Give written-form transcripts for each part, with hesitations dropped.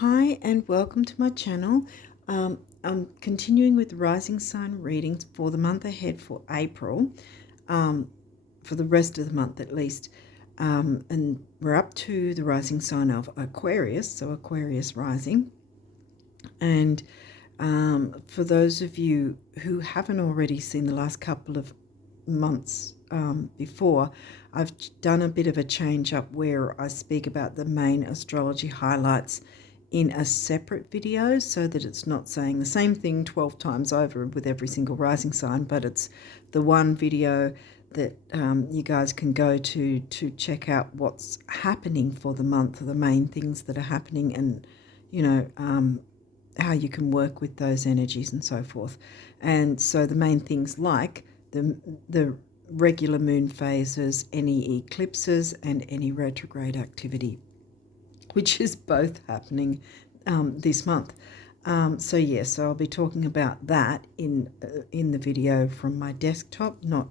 Hi and welcome to my channel. I'm continuing with rising sign readings for the month ahead for April, for the rest of the month at least. And we're up to the rising sign of Aquarius, so Aquarius rising. And for those of you who haven't already seen the last couple of months before, I've done a bit of a change up where I speak about the main astrology highlights in a separate video so that it's not saying the same thing 12 times over with every single rising sign, but it's the one video that you guys can go to check out what's happening for the month, the main things that are happening, and how you can work with those energies and so forth. And so the main things like the regular moon phases, any eclipses, and any retrograde activity, which is both happening this month. So I'll be talking about that in the video from my desktop, not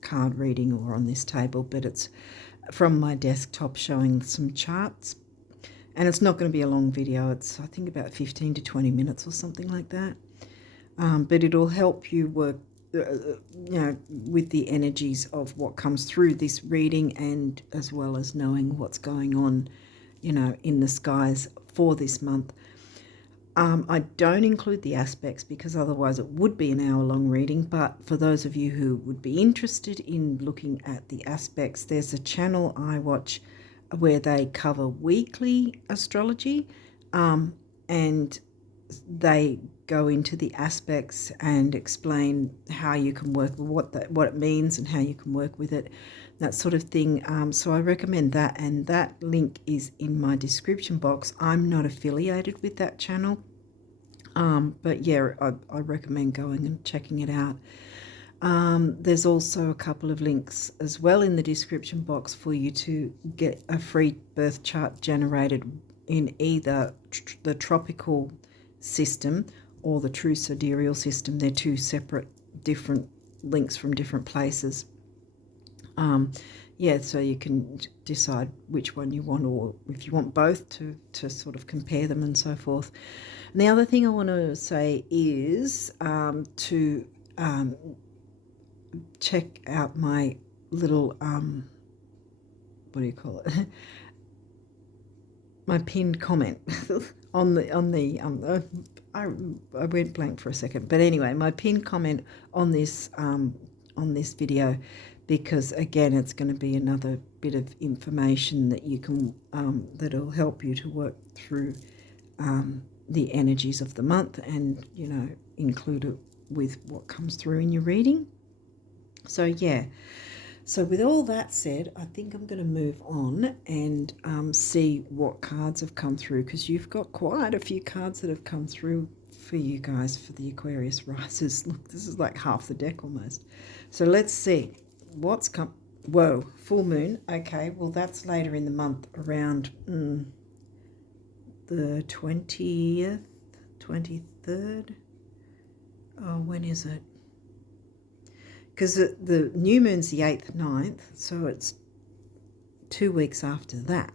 card reading or on this table, but it's from my desktop showing some charts. And it's not going to be a long video. It's, I think, about 15 to 20 minutes or something like that. But it'll help you work with the energies of what comes through this reading, and as well as knowing what's going on, in the skies for this month. I don't include the aspects because otherwise it would be an hour-long reading, but for those of you who would be interested in looking at the aspects, there's a channel I watch where they cover weekly astrology, and they go into the aspects and explain how you can work with what it means and how you can work with it, that sort of thing. So I recommend that, and that link is in my description box. I'm not affiliated with that channel, but yeah, I recommend going and checking it out. There's also a couple of links as well in the description box for you to get a free birth chart generated in either the tropical system or the true sidereal system. They're two separate, different links from different places. So you can decide which one you want, or if you want both, to sort of compare them and so forth. And the other thing I want to say is to check out my little what do you call it? My pinned comment on the I went blank for a second, but anyway, my pinned comment on this video, because again, it's going to be another bit of information that you can that'll help you to work through the energies of the month, and include it with what comes through in your reading. So with all that said, I think I'm going to move on and see what cards have come through, because you've got quite a few cards that have come through for you guys for the Aquarius risers. Look, this is like half the deck almost. So let's see what's come. Whoa, full moon. Okay, well, that's later in the month, around the 20th, 23rd. Oh, when is it? Because the new moon's the 8th, 9th, so it's 2 weeks after that.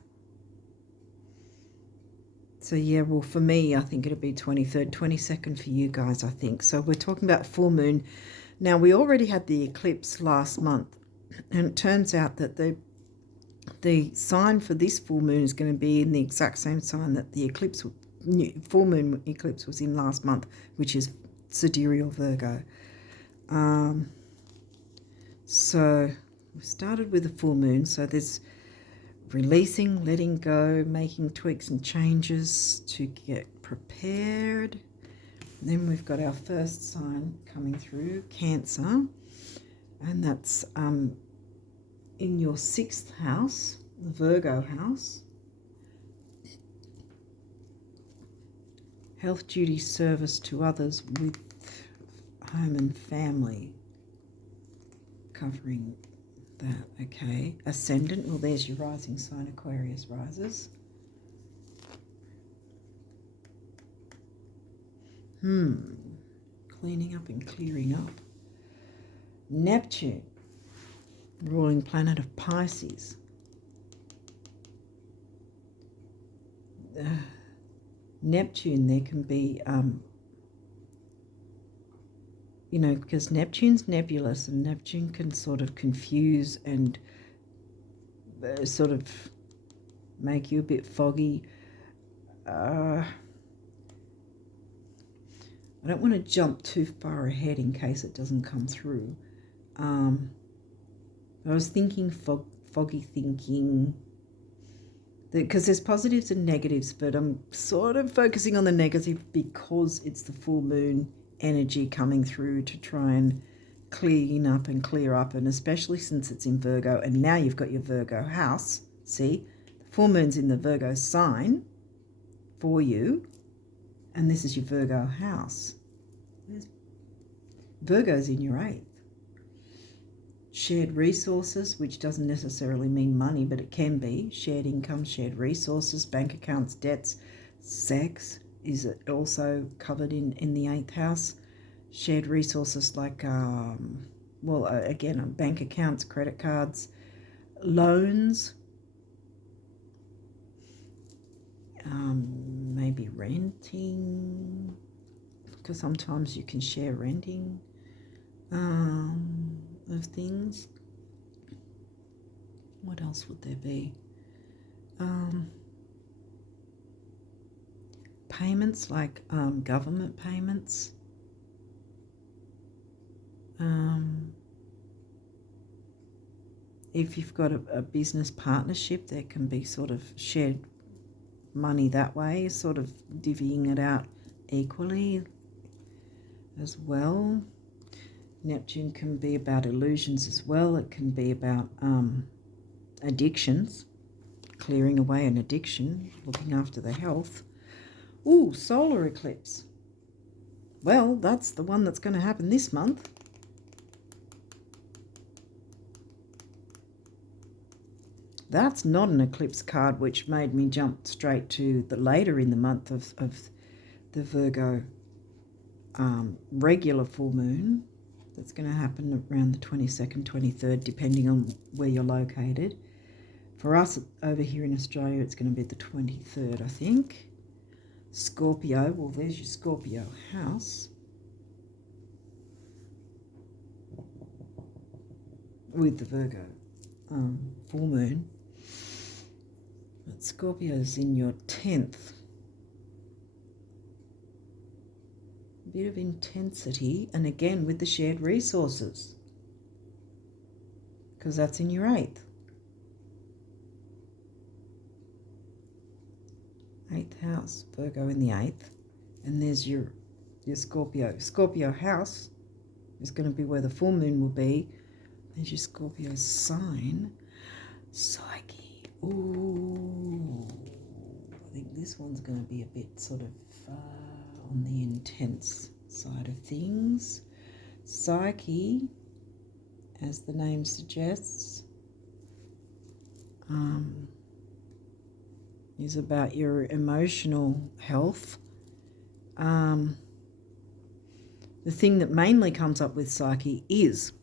So yeah, well, for me, I think it'll be 23rd, 22nd for you guys, I think. So we're talking about full moon. Now, we already had the eclipse last month, and it turns out that the sign for this full moon is going to be in the exact same sign that the full moon eclipse was in last month, which is sidereal Virgo. So we started with the full moon. So there's releasing, letting go, making tweaks and changes to get prepared. And then we've got our first sign coming through, Cancer, and that's in your 6th house, the Virgo house. Health, duty, service to others with home and family. Covering that, okay. Ascendant, well, there's your rising sign, Aquarius risers. Cleaning up and clearing up. Neptune, ruling planet of Pisces. Neptune, there can be, because Neptune's nebulous, and Neptune can sort of confuse and sort of make you a bit foggy. I don't want to jump too far ahead in case it doesn't come through. I was thinking foggy thinking, because there's positives and negatives, but I'm sort of focusing on the negative because it's the full moon energy coming through to try and clear up, and especially since it's in Virgo, and now you've got your Virgo house. See, the full moon's in the Virgo sign for you, and this is your Virgo house. Virgo's in your 8th. Shared resources, which doesn't necessarily mean money, but it can be. Shared income, shared resources, bank accounts, debts, sex is also covered in the 8th house. Shared resources like, again, bank accounts, credit cards, loans, maybe renting, because sometimes you can share renting of things. What else would there be? Payments like government payments. If you've got a business partnership, there can be sort of shared money that way, sort of divvying it out equally as well. Neptune can be about illusions as well. It can be about addictions, clearing away an addiction, looking after the health. Ooh, solar eclipse. Well, that's the one that's going to happen this month. That's not an eclipse card, which made me jump straight to the later in the month of the Virgo regular full moon. That's going to happen around the 22nd, 23rd, depending on where you're located. For us over here in Australia, it's going to be the 23rd, I think. Scorpio, well, there's your Scorpio house with the Virgo full moon. But Scorpio's in your 10th. A bit of intensity, and again with the shared resources, because that's in your 8th. 8th house, Virgo in the 8th, and there's your Scorpio. Scorpio house is going to be where the full moon will be. There's your Scorpio sign, Psyche. Ooh, I think this one's going to be a bit sort of on the intense side of things. Psyche, as the name suggests, is about your emotional health. The thing that mainly comes up with Psyche is,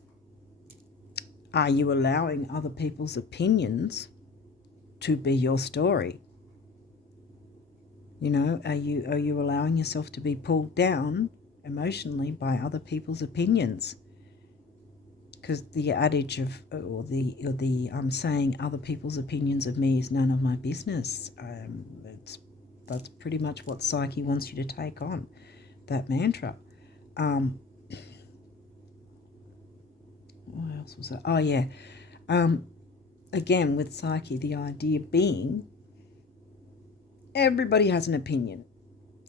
are you allowing other people's opinions to be your story? You know, are you allowing yourself to be pulled down emotionally by other people's opinions? Because the adage of, or the saying, other people's opinions of me is none of my business. That's pretty much what Psyche wants you to take on, that mantra. What else was that? Oh yeah. Again, with Psyche, the idea being everybody has an opinion.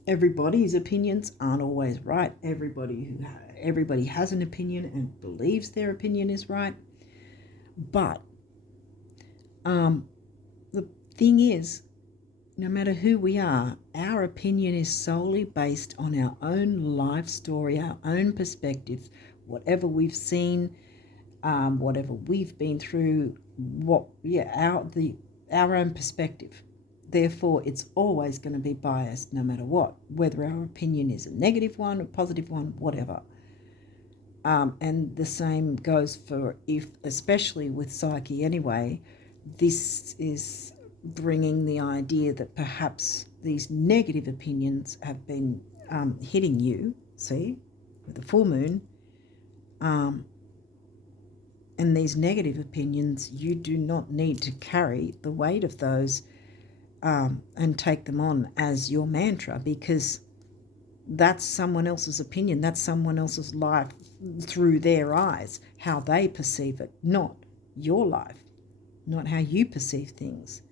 Everybody's opinions aren't always right. Everybody has an opinion and believes their opinion is right. But the thing is, no matter who we are, our opinion is solely based on our own life story, our own perspectives, whatever we've seen, whatever we've been through, our own perspective. Therefore, it's always going to be biased no matter what, whether our opinion is a negative one, a positive one, whatever. And the same goes for especially with Psyche anyway, this is bringing the idea that perhaps these negative opinions have been hitting you, see, with the full moon, and these negative opinions, you do not need to carry the weight of those and take them on as your mantra, because that's someone else's opinion. That's someone else's life through their eyes, how they perceive it, not your life, not how you perceive things.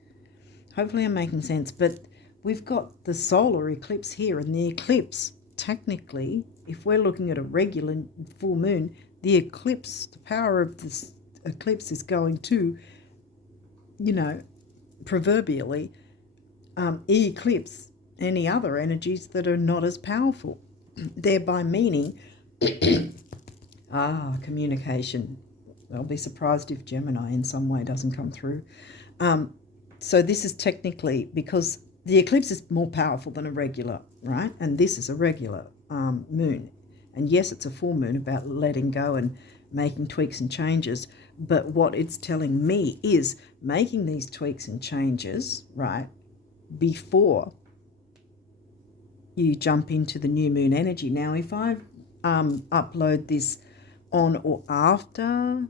Hopefully I'm making sense, but we've got the solar eclipse here, and the eclipse, technically, if we're looking at a regular full moon, the eclipse, the power of this eclipse is going to, proverbially, eclipse any other energies that are not as powerful, thereby meaning communication. I'll be surprised if Gemini in some way doesn't come through. So this is technically, because the eclipse is more powerful than a regular, right? And this is a regular moon. And yes, it's a full moon about letting go and making tweaks and changes. But what it's telling me is making these tweaks and changes, right, before you jump into the new moon energy. Now, if I upload this on or after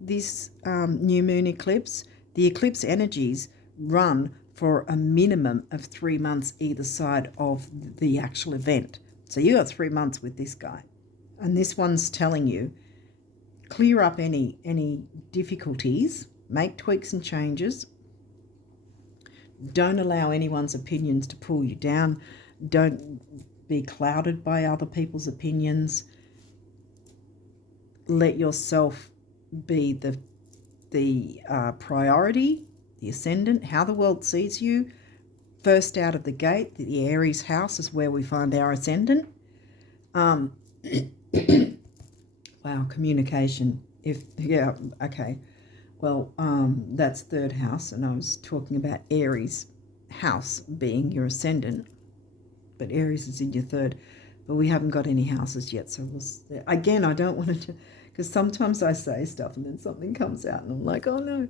this new moon eclipse, the eclipse energies run for a minimum of 3 months either side of the actual event. So you got 3 months with this guy. And this one's telling you, clear up any difficulties, make tweaks and changes. Don't allow anyone's opinions to pull you down. Don't be clouded by other people's opinions. Let yourself be the priority, the ascendant, how the world sees you. First out of the gate, the Aries house is where we find our ascendant. Wow, communication. Well, that's third house, and I was talking about Aries house being your ascendant, but Aries is in your third, but we haven't got any houses yet, so again, I don't want to, because sometimes I say stuff and then something comes out and I'm like, oh no.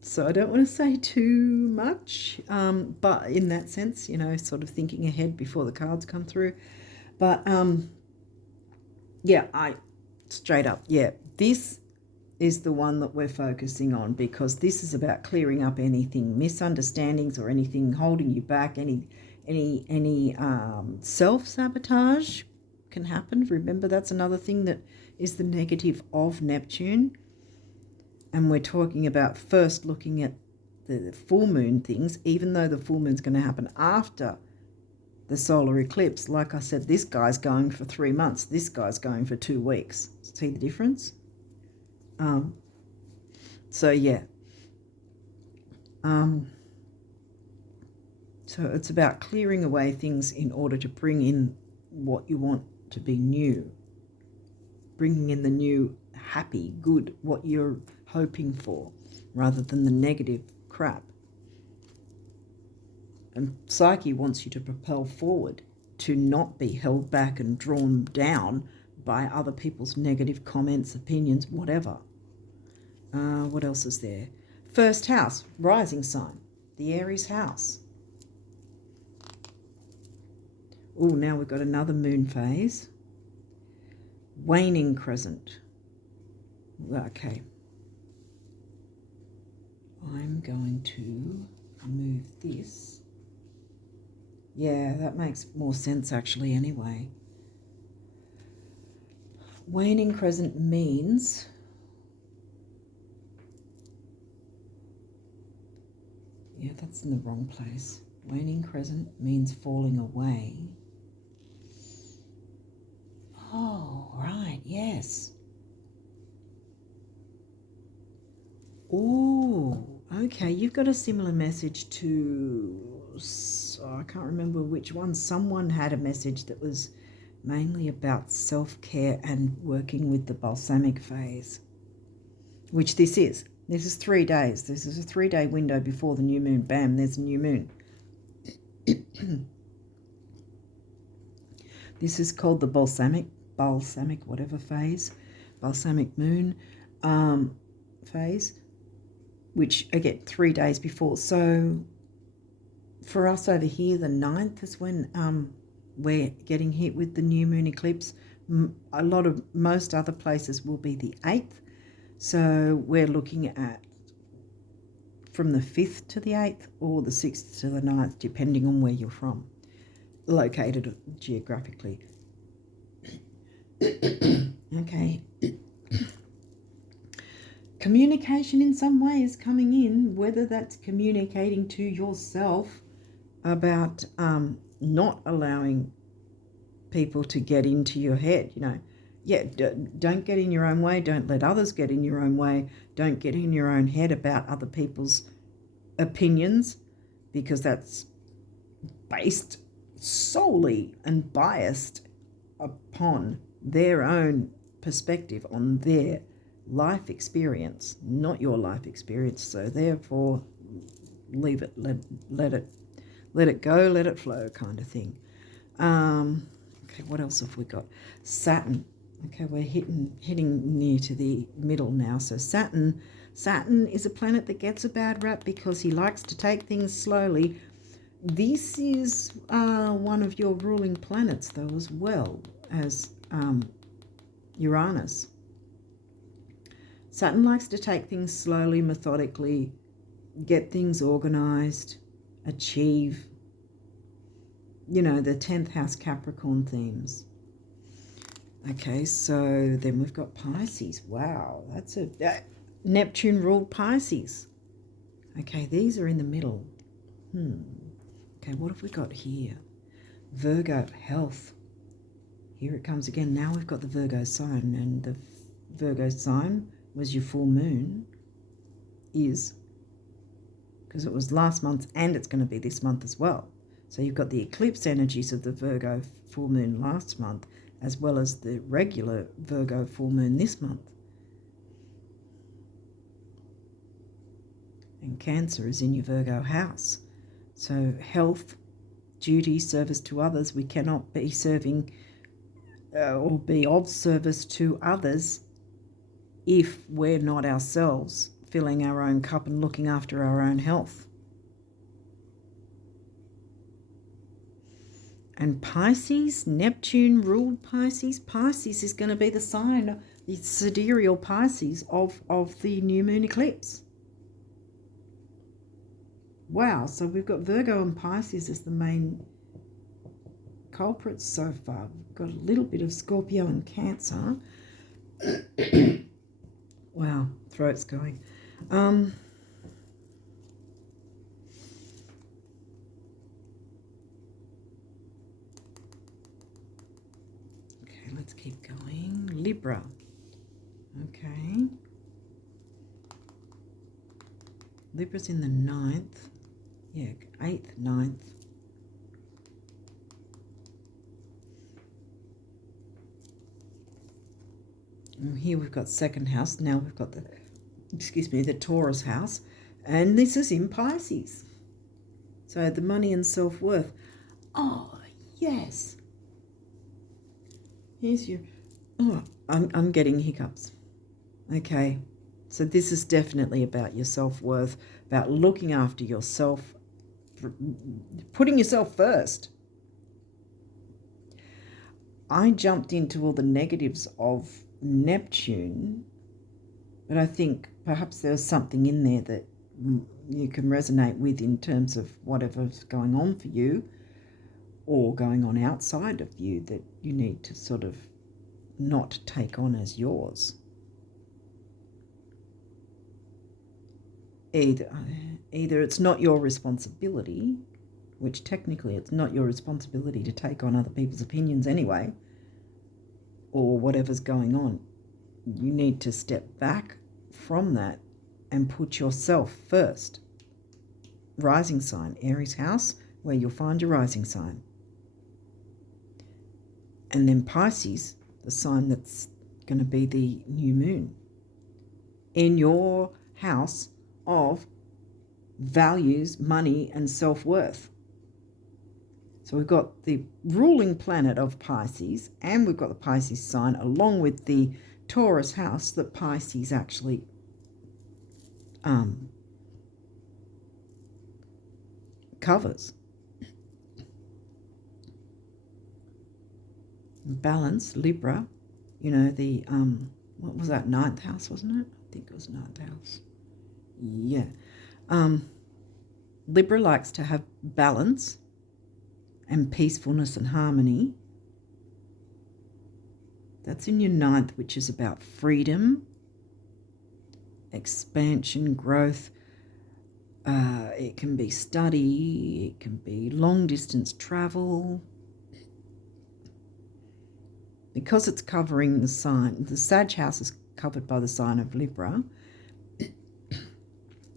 So I don't want to say too much, but in that sense, sort of thinking ahead before the cards come through. But this is the one that we're focusing on, because this is about clearing up anything, misunderstandings or anything holding you back, any self-sabotage can happen. Remember, that's another thing that is the negative of Neptune. And we're talking about first looking at the full moon things, even though the full moon's going to happen after the solar eclipse. Like I said, this guy's going for 3 months. This guy's going for 2 weeks. See the difference? So it's about clearing away things in order to bring in what you want to be new. Bringing in the new, happy, good, what you're hoping for, rather than the negative crap. And Psyche wants you to propel forward, to not be held back and drawn down by other people's negative comments, opinions, whatever. What else is there? First house, rising sign, the Aries house. Oh, now we've got another moon phase. Waning crescent. Okay. I'm going to move this. Yeah, that makes more sense actually anyway. Waning crescent means that's in the wrong place. Waning crescent means falling away. Oh, right, yes. Oh, okay, you've got a similar message to, I can't remember which one. Someone had a message that was mainly about self-care and working with the balsamic phase, which this is. This is 3 days. This is a 3-day window before the new moon. Bam, there's a new moon. This is called the balsamic whatever phase, balsamic moon phase, which again 3 days before. So for us over here, the 9th is when we're getting hit with the new moon eclipse. Most other places will be the 8th. So we're looking at from the 5th to the 8th or the 6th to the 9th, depending on where you're from, located geographically. Okay. Communication in some way is coming in, whether that's communicating to yourself about not allowing people to get into your head, don't get in your own way, don't let others get in your own way, don't get in your own head about other people's opinions, because that's based solely and biased upon their own perspective on their life experience, not your life experience. So therefore, leave it, let it go, let it flow, kind of thing. Okay, what else have we got? Saturn. Okay, we're hitting near to the middle now. So Saturn is a planet that gets a bad rap because he likes to take things slowly. This is one of your ruling planets, though, as well as Uranus. Saturn likes to take things slowly, methodically, get things organized, achieve, the 10th house Capricorn themes. Okay, so then we've got Pisces. Wow, that's Neptune ruled Pisces. Okay, these are in the middle. Okay, what have we got here? Virgo, health. Here it comes again. Now we've got the Virgo sign, and the Virgo sign was your full moon, because it was last month and it's going to be this month as well. So you've got the eclipse energies of the Virgo full moon last month, as well as the regular Virgo full moon this month. And Cancer is in your Virgo house. So health, duty, service to others. We cannot be serving or be of service to others if we're not ourselves filling our own cup and looking after our own health. And Pisces, Neptune ruled Pisces. Pisces is going to be the sign, the sidereal Pisces of the new moon eclipse. Wow, so we've got Virgo and Pisces as the main culprits so far. We've got a little bit of Scorpio and Cancer. Wow, throat's going. Okay, let's keep going. Libra. Okay. Libra's in the 9th. Yeah, 8th, 9th. And here we've got second house. Now we've got the Taurus house. And this is in Pisces. So the money and self-worth. Oh, yes. Here's your... Oh, I'm getting hiccups. Okay. So this is definitely about your self-worth, about looking after yourself, putting yourself first. I jumped into all the negatives of Neptune, but I think perhaps there's something in there that you can resonate with in terms of whatever's going on for you or going on outside of you that you need to sort of not take on as yours. Either it's not your responsibility, which technically it's not your responsibility to take on other people's opinions anyway, or whatever's going on. You need to step back from that and put yourself first. Rising sign, Aries house, where you'll find your rising sign. And then Pisces, the sign that's going to be the new moon. In your house of values, money, and self-worth. So we've got the ruling planet of Pisces, and we've got the Pisces sign along with the Taurus house that Pisces actually covers. balance, Libra, you know, the, what was that, 9th house, wasn't it? I think it was 9th house. Yeah. Libra likes to have balance and peacefulness and harmony. That's in your 9th, which is about freedom, expansion, growth. It can be study, it can be long distance travel. Because it's covering the sign, the Sag house is covered by the sign of Libra,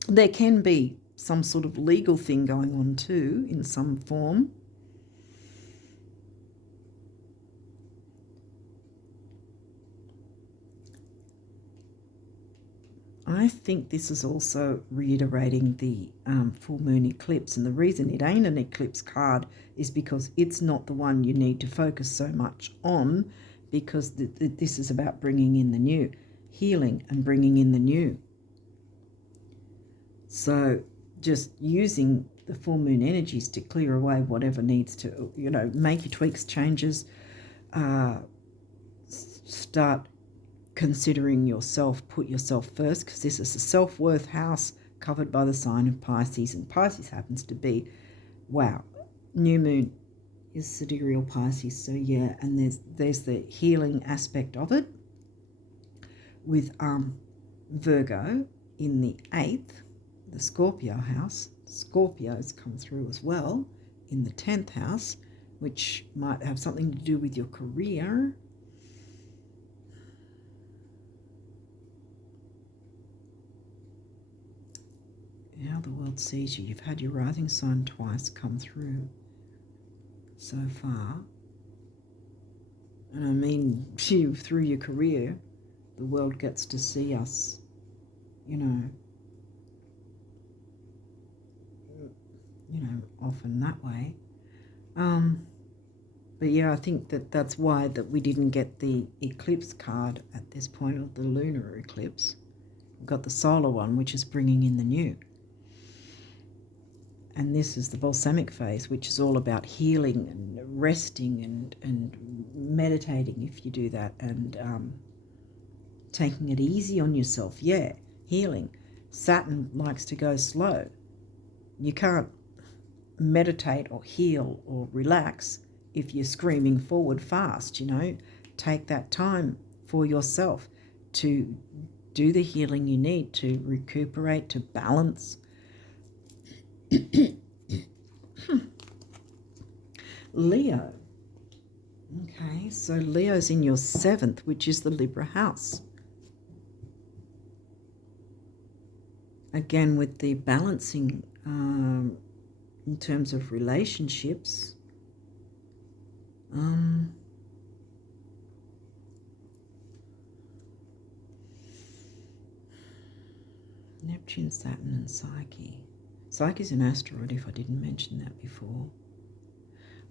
there can be some sort of legal thing going on too in some form. I think this is also reiterating the full moon eclipse, and the reason it ain't an eclipse card is because it's not the one you need to focus so much on, because this is about bringing in the new, healing and bringing in the new. So just using the full moon energies to clear away whatever needs to, you know, make your tweaks, changes, start considering yourself, put yourself first, because this is a self-worth house covered by the sign of Pisces, and Pisces happens to be, wow, new moon is sidereal Pisces, so yeah, and there's the healing aspect of it with Virgo in the 8th, the Scorpio house. Scorpios come through as well in the 10th house, which might have something to do with your career. How the world sees you. You've had your rising sign twice come through so far. And I mean, through your career, the world gets to see us, you know, often that way. But yeah, I think that's why that we didn't get the eclipse card at this point, or the lunar eclipse. We've got the solar one, which is bringing in the new. And this is the balsamic phase, which is all about healing and resting and meditating if you do that, and taking it easy on yourself. Yeah, healing. Saturn likes to go slow. You can't meditate or heal or relax if you're screaming forward fast, you know. Take that time for yourself to do the healing you need to recuperate, to balance. Leo. Okay, so Leo's in your 7th, which is the Libra house. Again, with the balancing in terms of relationships. Neptune, Saturn and Psyche. Psyche is an asteroid, if I didn't mention that before.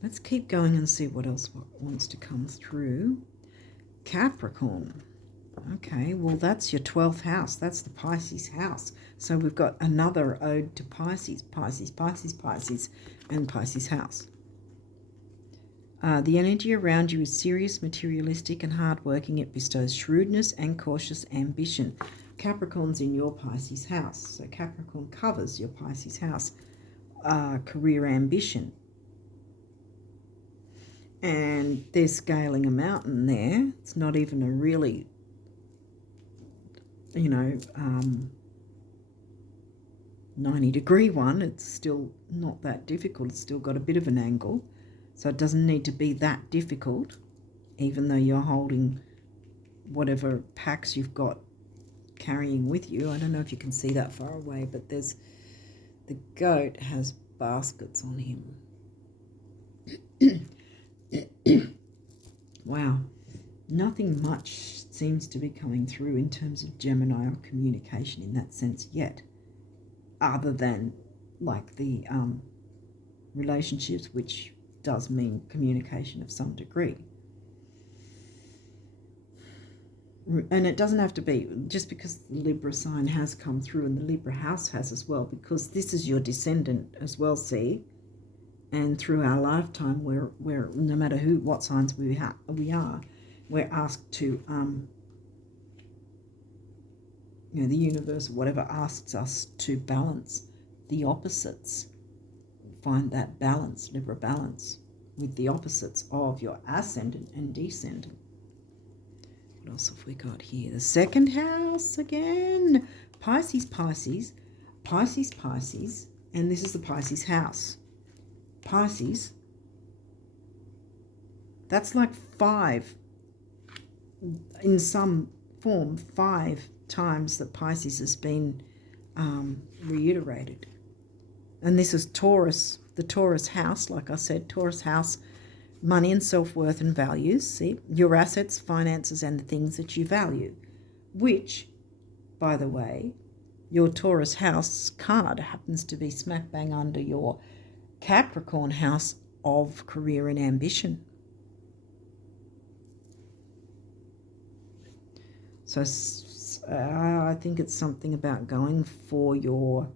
Let's keep going and see what else wants to come through. Capricorn. Okay, well, that's your 12th house. That's the Pisces house. So we've got another ode to Pisces, Pisces, Pisces, Pisces, and Pisces house. The energy around you is serious, materialistic, and hardworking. It bestows shrewdness and cautious ambition. Capricorn's in your Pisces house. So Capricorn covers your Pisces house. Career ambition. And they're scaling a mountain there. It's not even a really, 90-degree one. It's still not that difficult. It's still got a bit of an angle. So it doesn't need to be that difficult, even though you're holding whatever packs you've got carrying with you. I don't know if you can see that far away, but there's the goat has baskets on him. Wow, nothing much seems to be coming through in terms of Gemini or communication in that sense yet, other than like the relationships, which does mean communication of some degree. And it doesn't have to be just because the Libra sign has come through and the Libra house has as well, because this is your descendant as well, see? And through our lifetime, we're no matter what signs we are, we're asked to, the universe, whatever, asks us to balance the opposites. Find that balance, live a balance with the opposites of your ascendant and descendant. What else have we got here? The second house again. Pisces, Pisces, Pisces, Pisces, and this is the Pisces house. Pisces, that's like 5, in some form, 5 times that Pisces has been reiterated. And this is Taurus, the Taurus house, like I said, Taurus house, money and self-worth and values. See, your assets, finances, and the things that you value, which, by the way, your Taurus house card happens to be smack bang under your Capricorn house of career and ambition. So I think it's something about going for your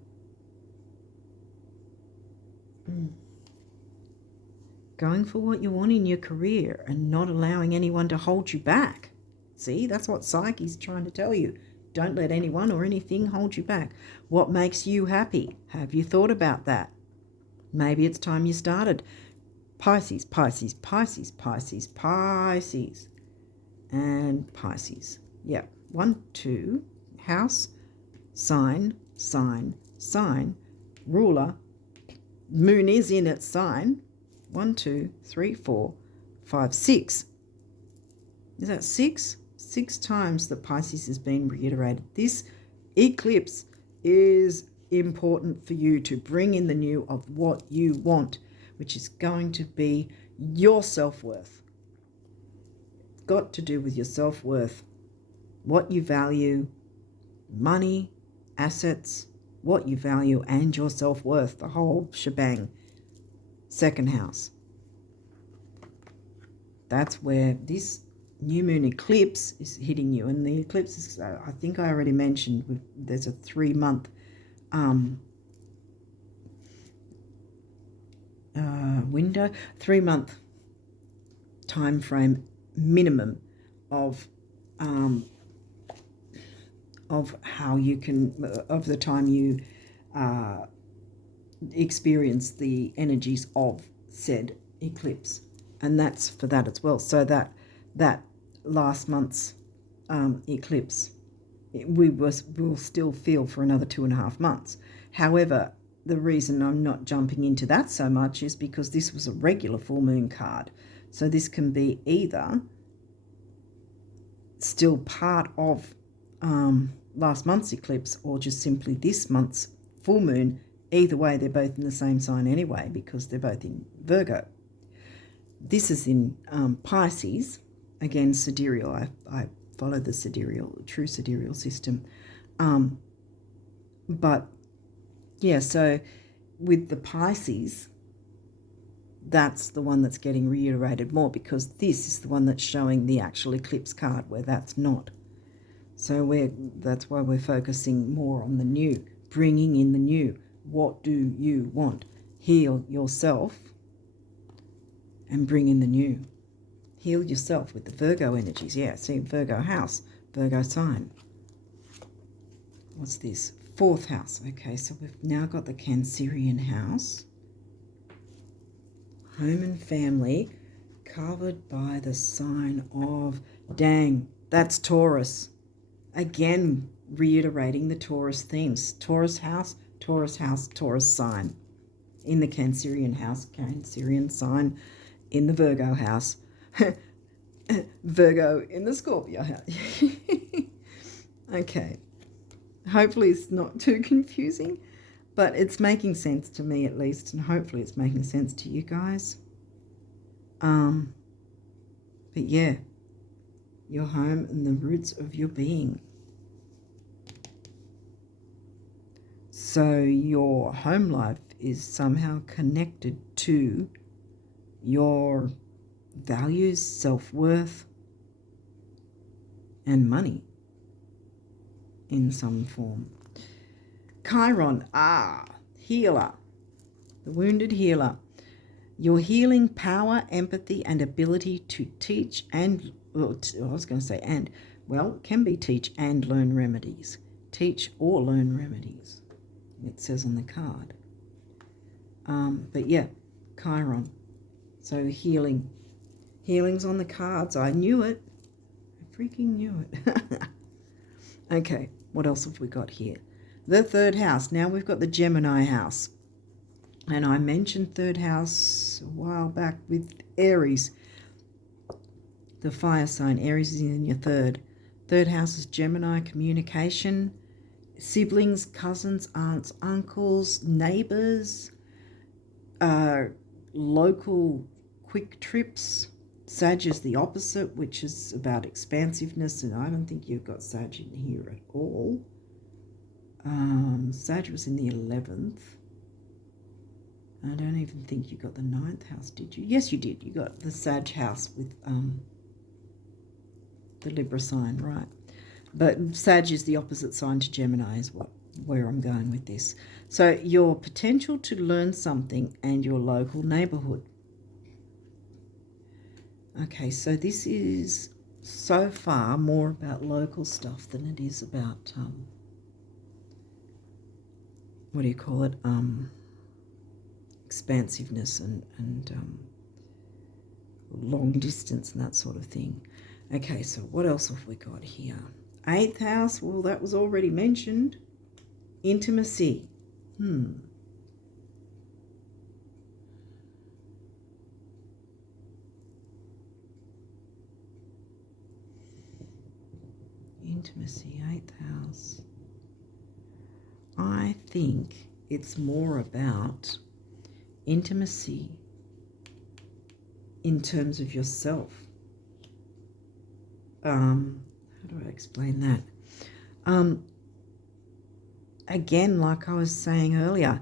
what you want in your career and not allowing anyone to hold you back. See, that's what Psyche's trying to tell you. Don't let anyone or anything hold you back. What makes you happy? Have you thought about that? Maybe it's time you started. Pisces, Pisces, Pisces, Pisces, Pisces, and Pisces. Yeah, 1, 2, house, sign, sign, sign, ruler, moon is in its sign. 1, 2, 3, 4, 5, 6. Is that 6? 6 times that Pisces has been reiterated. This eclipse is important for you to bring in the new of what you want, which is going to be your self-worth. Got to do with your self-worth, what you value, money, assets, what you value, and your self-worth, the whole shebang. Second house. That's where this new moon eclipse is hitting you. And the eclipse is, I think I already mentioned, there's a 3-month window, 3-month time frame minimum of how you can, of the time you experience the energies of said eclipse. And that's for that as well. So that last month's eclipse, we'll still feel for another 2.5 months. However, the reason I'm not jumping into that so much is because this was a regular full moon card. So this can be either still part of last month's eclipse or just simply this month's full moon. Either way, they're both in the same sign anyway because they're both in Virgo. This is in Pisces, again sidereal. I follow the true sidereal system. But yeah, so with the Pisces, that's the one that's getting reiterated more because this is the one that's showing the actual eclipse card where that's not. So that's why we're focusing more on the new, bringing in the new. What do you want? Heal yourself and bring in the new. Heal yourself with the Virgo energies. Yeah, see, Virgo house, Virgo sign. What's this? 4th house. Okay, so we've now got the Cancerian house. Home and family covered by the sign of, dang, that's Taurus. Again, reiterating the Taurus themes. Taurus house, Taurus house, Taurus sign. In the Cancerian house, Cancerian sign. In the Virgo house, Virgo in the Scorpio house. Okay, hopefully it's not too confusing, but it's making sense to me at least, and hopefully it's making sense to you guys. But yeah, your home and the roots of your being. So your home life is somehow connected to your values, self-worth, and money in some form. Chiron, healer, the wounded healer. Your healing power, empathy, and ability to teach and, well, I was going to say and, well, it can be teach and learn remedies. Teach or learn remedies, it says on the card. But yeah, Chiron. So healing. Healing's on the cards. I knew it. I freaking knew it. Okay, what else have we got here? The third house. Now we've got the Gemini house. And I mentioned third house a while back with Aries. The fire sign. Aries is in your third. Third house is Gemini, communication, siblings, cousins, aunts, uncles, neighbors, local quick trips. Sag is the opposite, which is about expansiveness, and I don't think you've got Sag in here at all. Sag was in the 11th. I don't even think you got the 9th house, did you? Yes, you did. You got the Sag house with the Libra sign, right? But Sag is the opposite sign to Gemini is where I'm going with this. So your potential to learn something and your local neighborhood. Okay, so this is so far more about local stuff than it is about, what do you call it, expansiveness and long distance and that sort of thing. Okay, so what else have we got here? 8th house, well, that was already mentioned. Intimacy. Intimacy, 8th house. I think it's more about intimacy in terms of yourself. How do I explain that? Again, like I was saying earlier,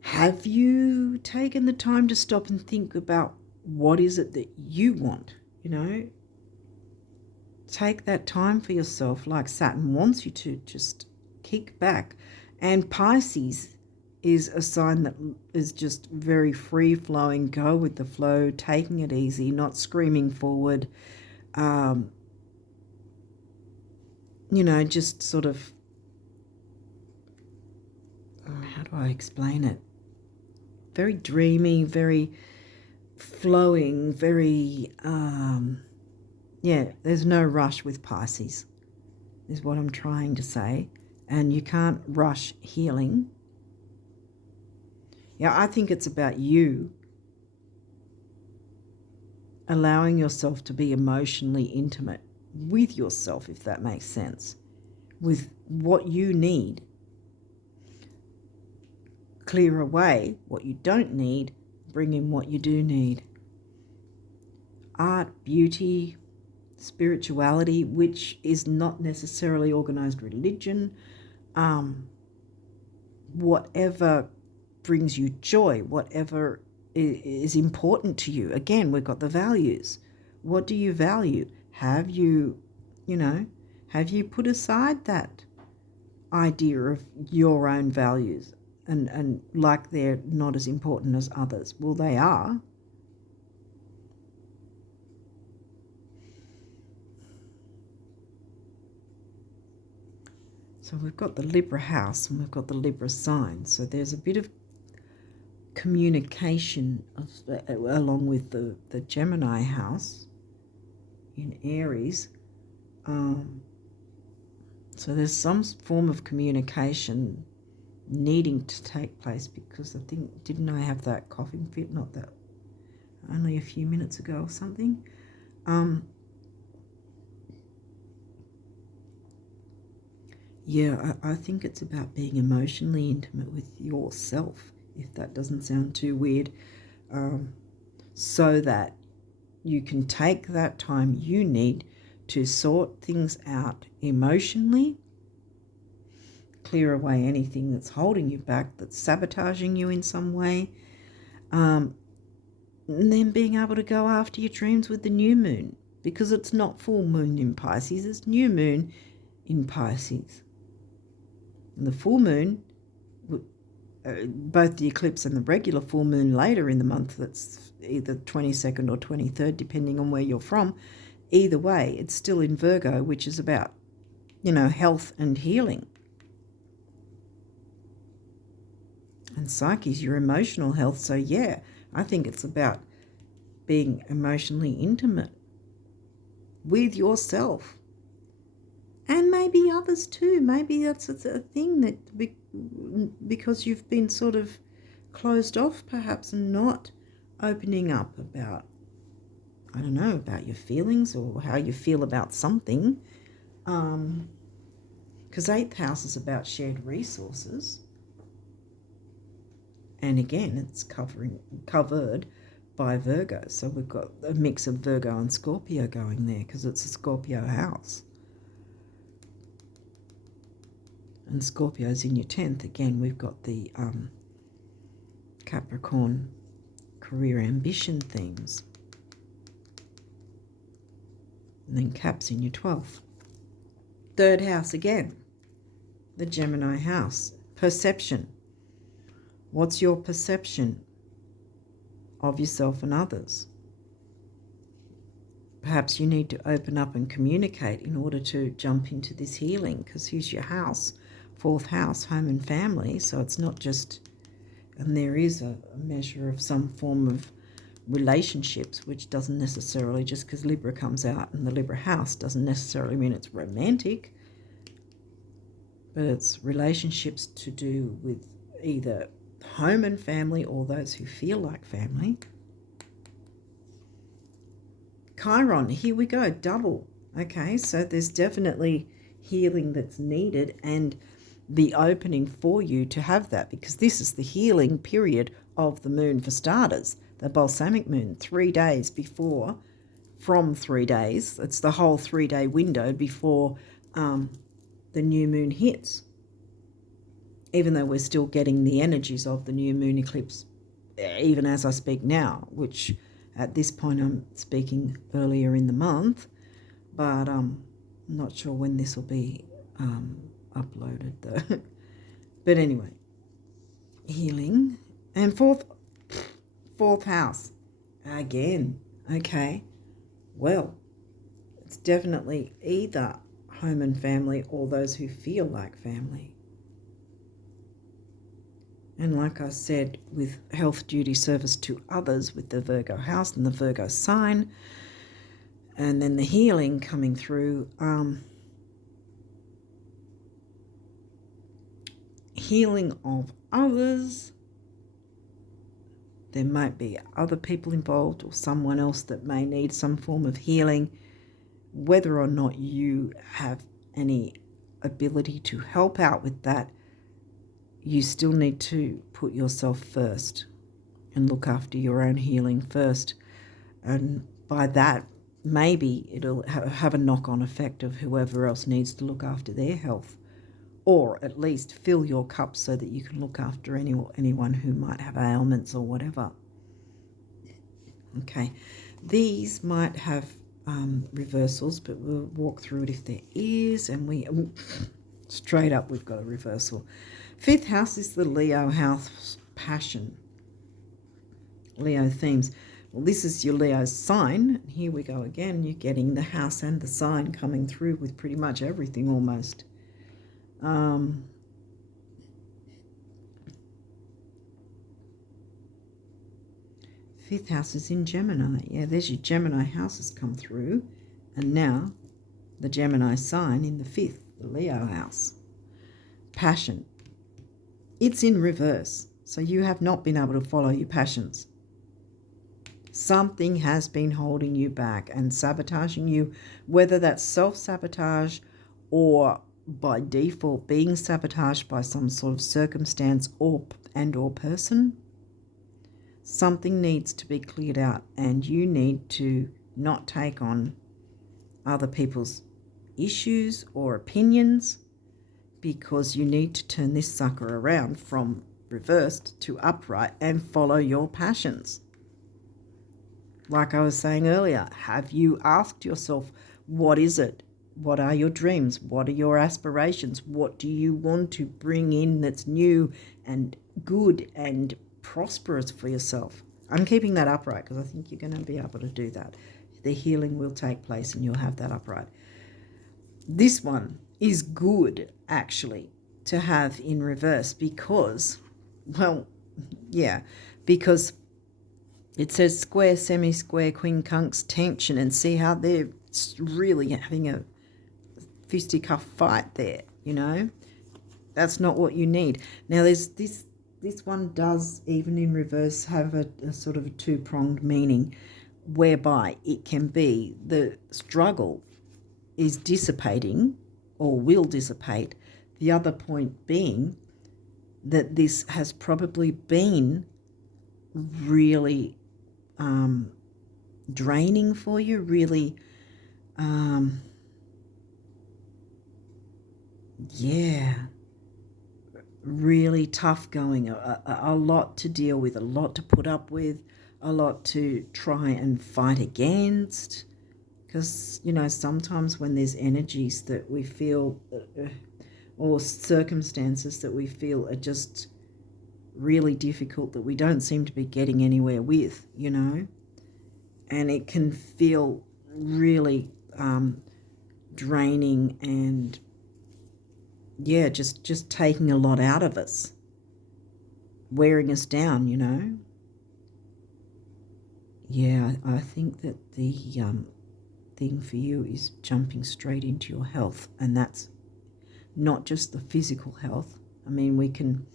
have you taken the time to stop and think about what is it that you want? You know, take that time for yourself, like Saturn wants you to just kick back. And Pisces is a sign that is just very free-flowing, go with the flow, taking it easy, not screaming forward, you know, just sort of, how do I explain it? Very dreamy, very flowing, very, yeah, there's no rush with Pisces, is what I'm trying to say. And you can't rush healing. Yeah, I think it's about you allowing yourself to be emotionally intimate with yourself, if that makes sense, with what you need. Clear away what you don't need, bring in what you do need. Art, beauty, spirituality, which is not necessarily organized religion, whatever brings you joy, whatever is important to you. Again, we've got the values. What do you value? Have you, have you put aside that idea of your own values and like they're not as important as others? Well, they are. So we've got the Libra house and we've got the Libra sign. So there's a bit of communication along with the Gemini house in Aries. So there's some form of communication needing to take place, because I think, didn't I have that coughing fit? Not that, only a few minutes ago or something. Yeah, I think it's about being emotionally intimate with yourself, if that doesn't sound too weird, so that you can take that time you need to sort things out emotionally, clear away anything that's holding you back, that's sabotaging you in some way, and then being able to go after your dreams with the new moon, because it's not full moon in Pisces, it's new moon in Pisces. And the full moon both the eclipse and the regular full moon later in the month, that's either 22nd or 23rd, depending on where you're from. Either way, it's still in Virgo, which is about, health and healing. And Psyche is your emotional health. So, yeah, I think it's about being emotionally intimate with yourself. And maybe others too. Maybe that's a thing that because you've been sort of closed off perhaps and not opening up about, I don't know, about your feelings or how you feel about something. Because 8th house is about shared resources. And again, it's covered by Virgo. So we've got a mix of Virgo and Scorpio going there because it's a Scorpio house. And Scorpio's in your 10th. Again, we've got the Capricorn career ambition themes. And then Cap's in your 12th. 3rd house again, the Gemini house. Perception. What's your perception of yourself and others? Perhaps you need to open up and communicate in order to jump into this healing, because here's your house, 4th house, home and family. So it's not just, and there is a measure of some form of relationships, which doesn't necessarily, just because Libra comes out in the Libra house, doesn't necessarily mean it's romantic, but it's relationships to do with either home and family or those who feel like family. Chiron, here we go, double. Okay, so there's definitely healing that's needed and the opening for you to have that, because this is the healing period of the moon for starters, the balsamic moon, 3 days before, from 3 days, it's the whole 3-day window before the new moon hits. Even though we're still getting the energies of the new moon eclipse, even as I speak now, which at this point I'm speaking earlier in the month, but I'm not sure when this will be uploaded though. But anyway, healing. And fourth house again. Okay, well, it's definitely either home and family or those who feel like family. And like I said, with health, duty, service to others with the Virgo house and the Virgo sign, and then the healing coming through, healing of others. There might be other people involved or someone else that may need some form of healing. Whether or not you have any ability to help out with that, you still need to put yourself first and look after your own healing first. And by that, maybe it'll have a knock-on effect of whoever else needs to look after their health, or at least fill your cup so that you can look after anyone who might have ailments or whatever. Okay, these might have reversals, but we'll walk through it if there is, and straight up we've got a reversal. 5th house is the Leo house, passion. Leo themes. Well, this is your Leo's sign. Here we go again. You're getting the house and the sign coming through with pretty much everything almost. 5th house is in Gemini. Yeah, there's your Gemini houses come through. And now the Gemini sign in the 5th, the Leo house. Passion. It's in reverse. So you have not been able to follow your passions. Something has been holding you back and sabotaging you, whether that's self-sabotage or by default being sabotaged by some sort of circumstance or person. Something needs to be cleared out, and you need to not take on other people's issues or opinions, because you need to turn this sucker around from reversed to upright and follow your passions. Like I was saying earlier, have you asked yourself, what is it? What are your dreams? What are your aspirations? What do you want to bring in that's new and good and prosperous for yourself. I'm keeping that upright because I think you're going to be able to do that. The healing will take place and you'll have that upright. This one is good, actually, to have in reverse because, well, yeah, because it says square, semi-square, quincunx tension, and see how they're really having a fisticuff fight there, you know. That's not what you need. Now, there's this one does, even in reverse, have a sort of a two-pronged meaning, whereby it can be the struggle is dissipating or will dissipate. The other point being that this has probably been really draining for you, really, really tough going, a lot to deal with, a lot to put up with, a lot to try and fight against. Because, you know, sometimes when there's energies that we feel or circumstances that we feel are just really difficult, that we don't seem to be getting anywhere with, you know, and it can feel really draining and, yeah, just taking a lot out of us, wearing us down, you know. Yeah, I think that the thing for you is jumping straight into your health, and that's not just the physical health. I mean, we can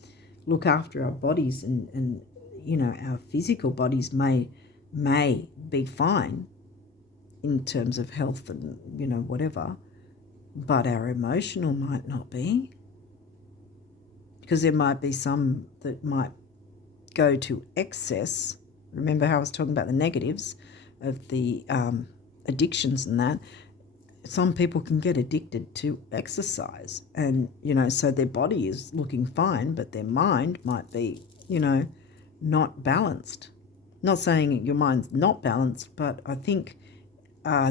look after our bodies and you know, our physical bodies may be fine in terms of health and, you know, whatever, but our emotional might not be, because there might be some that might go to excess. Remember how I was talking about the negatives of the addictions and that. Some people can get addicted to exercise, and, you know, so their body is looking fine, but their mind might be, you know, not balanced. Not saying your mind's not balanced, but I think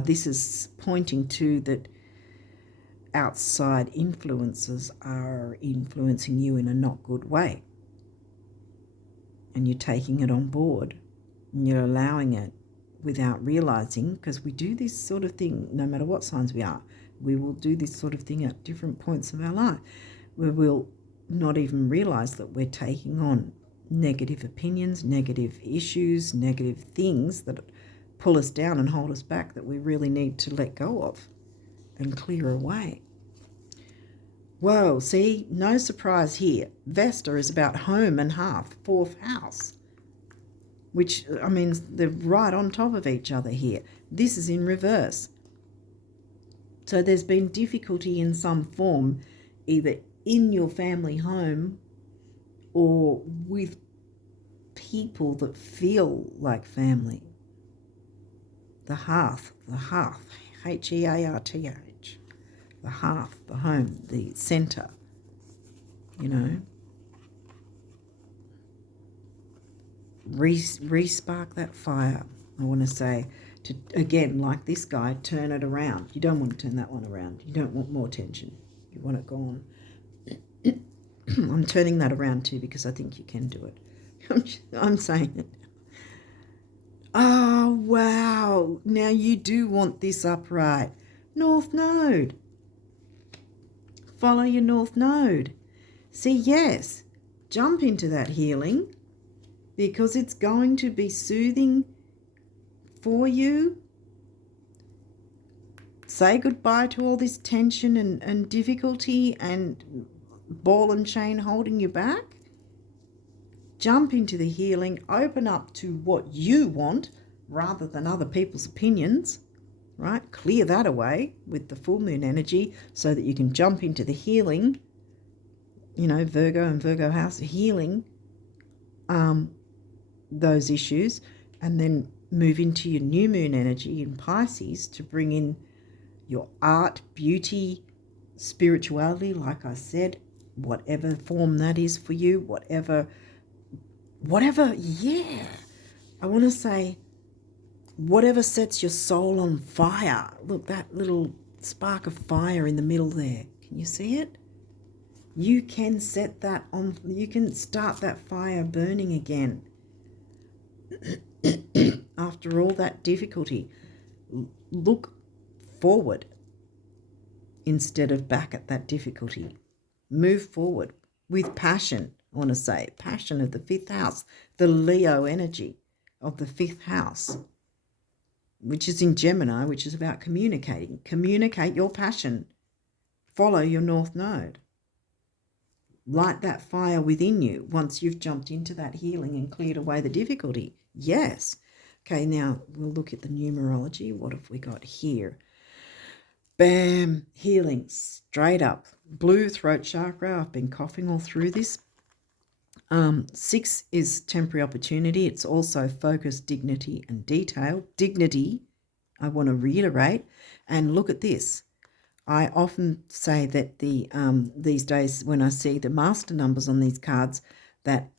this is pointing to that outside influences are influencing you in a not good way, and you're taking it on board and you're allowing it without realizing, because we do this sort of thing no matter what signs we are. We will do this sort of thing at different points of our life where we'll not even realize that we're taking on negative opinions, negative issues, negative things that pull us down and hold us back, that we really need to let go of and clear away. Whoa, see, no surprise here. Vesta is about home and hearth, fourth house, which, I mean, they're right on top of each other here. This is in reverse. So there's been difficulty in some form, either in your family home or with people that feel like family. The hearth, H-E-A-R-T-H, the hearth, the home, the centre, you know. Re-spark that fire, I want to say, to, again, like this guy, turn it around. You don't want to turn that one around. You don't want more tension. You want it gone. I'm turning that around too because I think you can do it. I'm saying it. Oh, wow. Now you do want this upright. North Node. Follow your North Node. See, yes, jump into that healing, because it's going to be soothing for you. Say goodbye to all this tension and difficulty and ball and chain holding you back. Jump into the healing, open up to what you want rather than other people's opinions, right? Clear that away with the full moon energy so that you can jump into the healing, you know, Virgo and Virgo house healing those issues, and then move into your new moon energy in Pisces to bring in your art, beauty, spirituality, like I said, whatever form that is for you, whatever, yeah. I want to say, whatever sets your soul on fire. Look, that little spark of fire in the middle there. Can you see it? You can set that on, you can start that fire burning again. After all that difficulty, look forward instead of back at that difficulty. Move forward with passion, I want to say, passion of the fifth house, the Leo energy of the fifth house, which is in Gemini, which is about communicating. Communicate your passion. Follow your North Node. Light that fire within you once you've jumped into that healing and cleared away the difficulty. Yes. Okay, now we'll look at the numerology. What have we got here? Bam, healing straight up. Blue throat chakra. I've been coughing all through this. 6 is temporary opportunity. It's also focus, dignity, and detail. Dignity, I want to reiterate. And look at this. I often say that these days when I see the master numbers on these cards, that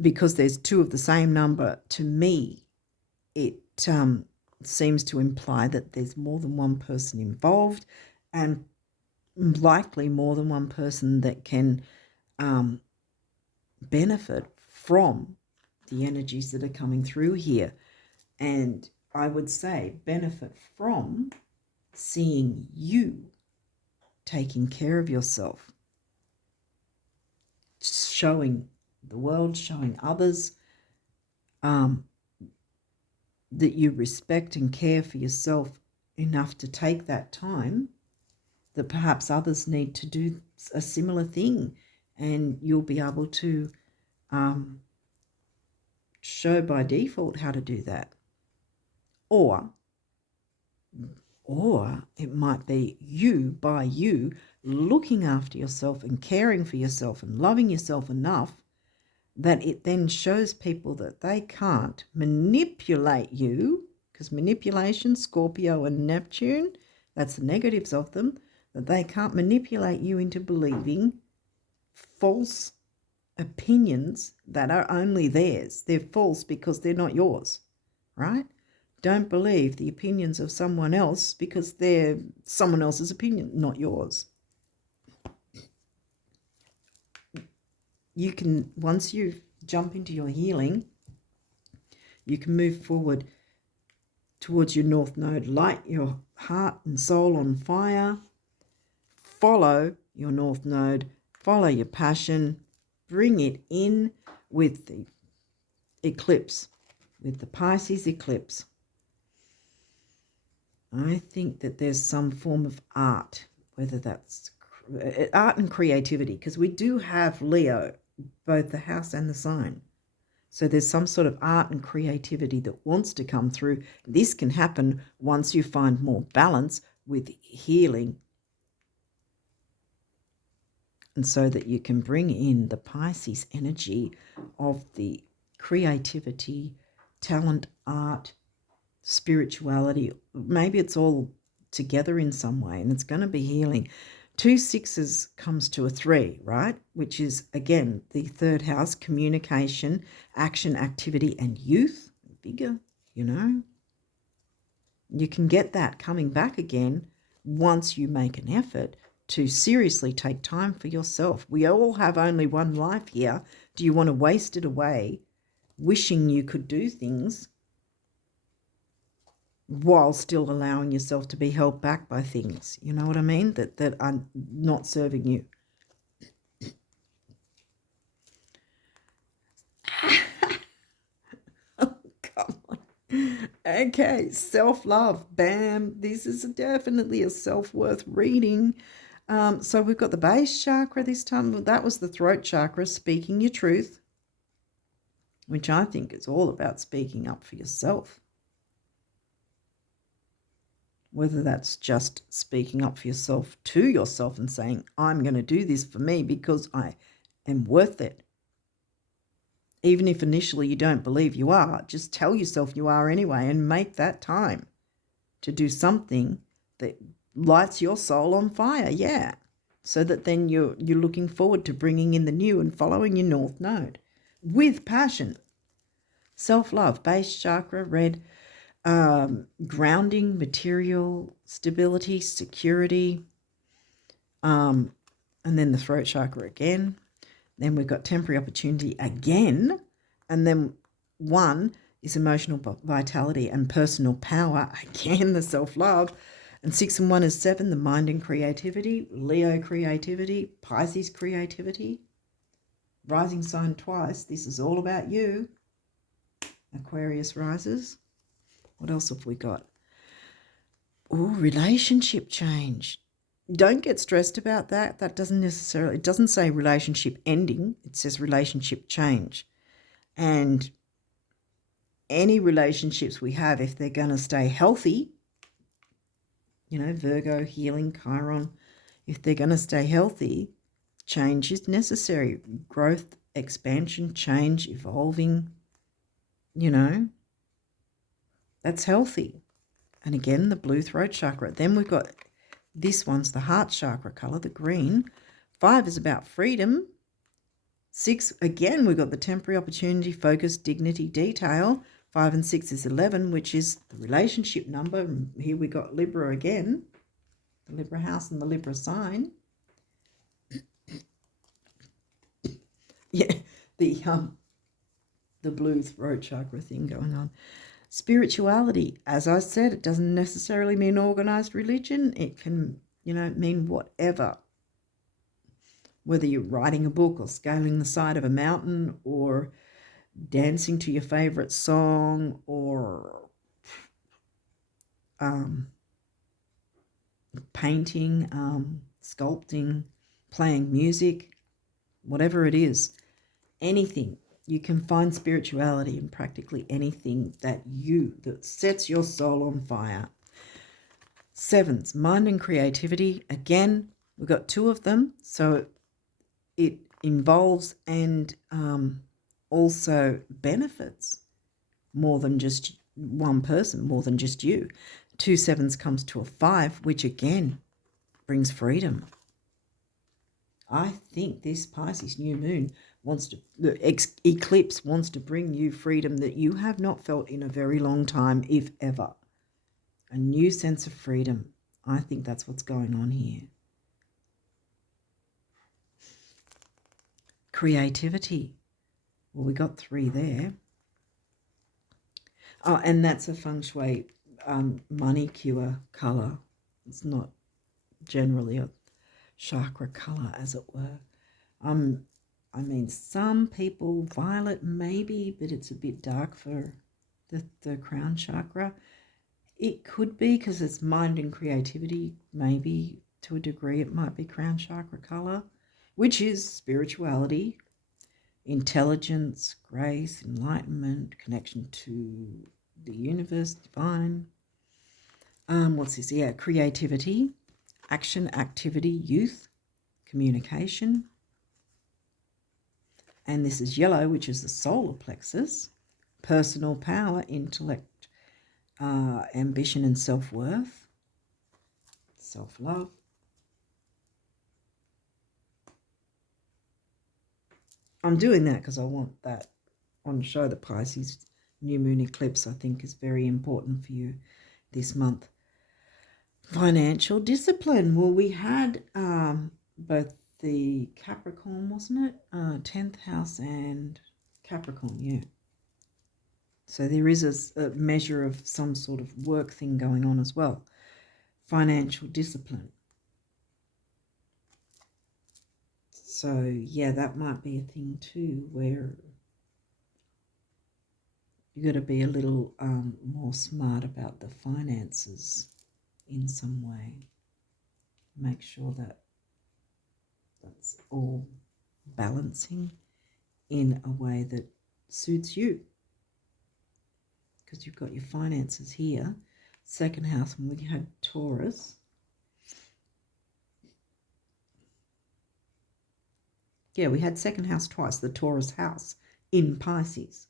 because there's 2 of the same number, to me, it seems to imply that there's more than one person involved, and likely more than one person that can benefit from the energies that are coming through here. And I would say benefit from seeing you taking care of yourself, showing the world, showing others that you respect and care for yourself enough to take that time, that perhaps others need to do a similar thing, and you'll be able to show by default how to do that. Or it might be you looking after yourself and caring for yourself and loving yourself enough that it then shows people that they can't manipulate you, because manipulation, Scorpio and Neptune, that's the negatives of them, that they can't manipulate you into believing false opinions that are only theirs. They're false because they're not yours, right? Don't believe the opinions of someone else because they're someone else's opinion, not yours. You can, once you jump into your healing, you can move forward towards your North Node. Light your heart and soul on fire. Follow your North Node. Follow your passion. Bring it in with the eclipse, with the Pisces eclipse. I think that there's some form of art, whether that's art and creativity, because we do have Leo, both the house and the sign. So there's some sort of art and creativity that wants to come through. This can happen once you find more balance with healing, and so that you can bring in the Pisces energy of the creativity, talent, art, spirituality. Maybe it's all together in some way, and it's going to be healing. 2 6s comes to a 3, right? Which is, again, the third house, communication, action, activity, and youth. Bigger, you know. You can get that coming back again once you make an effort to seriously take time for yourself. We all have only one life here. Do you want to waste it away wishing you could do things while still allowing yourself to be held back by things? You know what I mean? That are not serving you. Oh, come on. Okay, self-love. Bam. This is definitely a self-worth reading. So we've got the base chakra this time. That was the throat chakra, speaking your truth, which I think is all about speaking up for yourself. Whether that's just speaking up for yourself to yourself and saying, I'm going to do this for me because I am worth it. Even if initially you don't believe you are, just tell yourself you are anyway, and make that time to do something that lights your soul on fire, yeah. So that then you're looking forward to bringing in the new and following your North Node with passion. Self-love, base chakra, red, grounding, material, stability, security, and then the throat chakra again. Then we've got temporary opportunity again, and then 1 is emotional vitality and personal power, again the self-love, and 6 and 1 is 7, the mind and creativity, Leo creativity, Pisces creativity, rising sign twice, this is all about you, Aquarius rises. What else have we got? Oh, relationship change. Don't get stressed about that. That doesn't necessarily, it doesn't say relationship ending. It says relationship change. And any relationships we have, if they're going to stay healthy, Virgo, healing, Chiron, if they're going to stay healthy, change is necessary. Growth, expansion, change, evolving, that's healthy. And again, the blue throat chakra. Then we've got, this one's the heart chakra colour, the green. 5 is about freedom. 6, again, we've got the temporary opportunity, focus, dignity, detail. 5 and 6 is 11, which is the relationship number. And here we got Libra again, the Libra house and the Libra sign. Yeah, the blue throat chakra thing going on. Spirituality, as I said, it doesn't necessarily mean organized religion. It can, mean whatever. Whether you're writing a book or scaling the side of a mountain or dancing to your favorite song or painting, sculpting, playing music, whatever it is, anything. You can find spirituality in practically anything that sets your soul on fire. 7s, mind and creativity. Again, we've got 2 of them, so it involves and also benefits more than just one person, more than just you. 2 7s comes to a 5, which again brings freedom. I think this Pisces new moon the eclipse wants to bring you freedom that you have not felt in a very long time, if ever. A new sense of freedom. I think that's what's going on here. Creativity. Well, we got 3 there. Oh, and that's a feng shui money cure colour. It's not generally a chakra colour, as it were. Some people, violet maybe, but it's a bit dark for the crown chakra. It could be because it's mind and creativity, maybe to a degree it might be crown chakra colour, which is spirituality, intelligence, grace, enlightenment, connection to the universe, divine. What's this? Yeah, creativity, action, activity, youth, communication. And this is yellow, which is the solar plexus, personal power, intellect, ambition and self-worth, self-love. I'm doing that because I want that on show. The Pisces new moon eclipse, I think, is very important for you this month. Financial discipline. Well, we had both the Capricorn, wasn't it? 10th house and Capricorn, yeah. So there is a measure of some sort of work thing going on as well. Financial discipline. So, yeah, that might be a thing too, where you got to be a little more smart about the finances in some way. Make sure that that's all balancing in a way that suits you. Because you've got your finances here. Second house, when we had Taurus. Yeah, we had second house twice, the Taurus house in Pisces.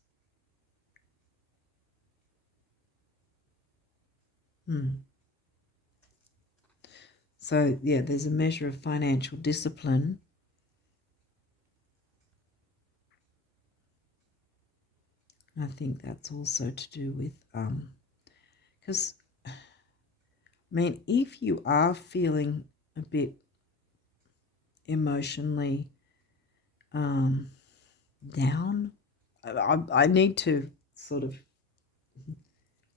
So, yeah, there's a measure of financial discipline. I think that's also to do with, because, if you are feeling a bit emotionally down. I need to sort of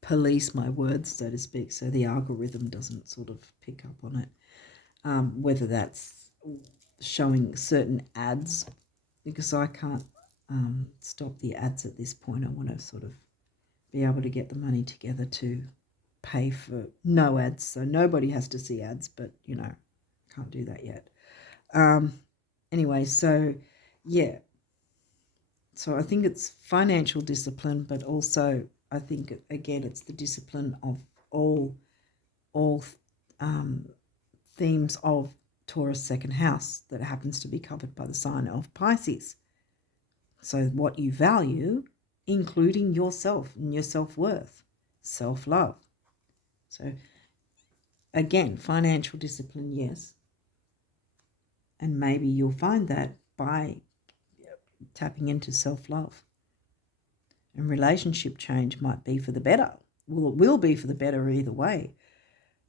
police my words, so to speak, so the algorithm doesn't sort of pick up on it. Whether that's showing certain ads, because I can't stop the ads at this point. I want to sort of be able to get the money together to pay for no ads, so nobody has to see ads, but you know, can't do that yet. Anyway, so yeah, so I think it's financial discipline, but also I think again it's the discipline of all themes of Taurus second house that happens to be covered by the sign of Pisces. So what you value, including yourself and your self-worth, self-love. So again, financial discipline, yes. And maybe you'll find that by tapping into self-love. And relationship change might be for the better. Well, it will be for the better either way.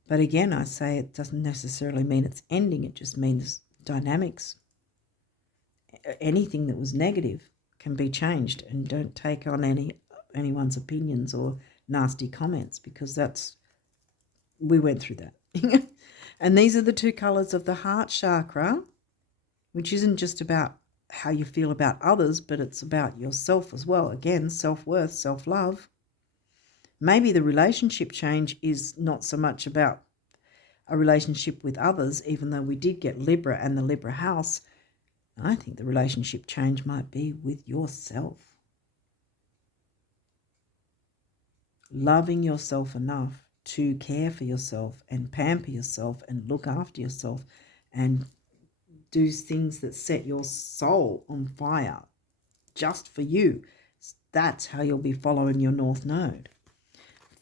But again, I say it doesn't necessarily mean it's ending. It just means dynamics. Anything that was negative can be changed, and don't take on anyone's opinions or nasty comments, because we went through that. And these are the two colors of the heart chakra, which isn't just about how you feel about others, but it's about yourself as well. Again, self-worth, self-love. Maybe the relationship change is not so much about a relationship with others, even though we did get Libra and the Libra house. I think the relationship change might be with yourself. Loving yourself enough to care for yourself and pamper yourself and look after yourself and do things that set your soul on fire just for you. That's how you'll be following your North Node.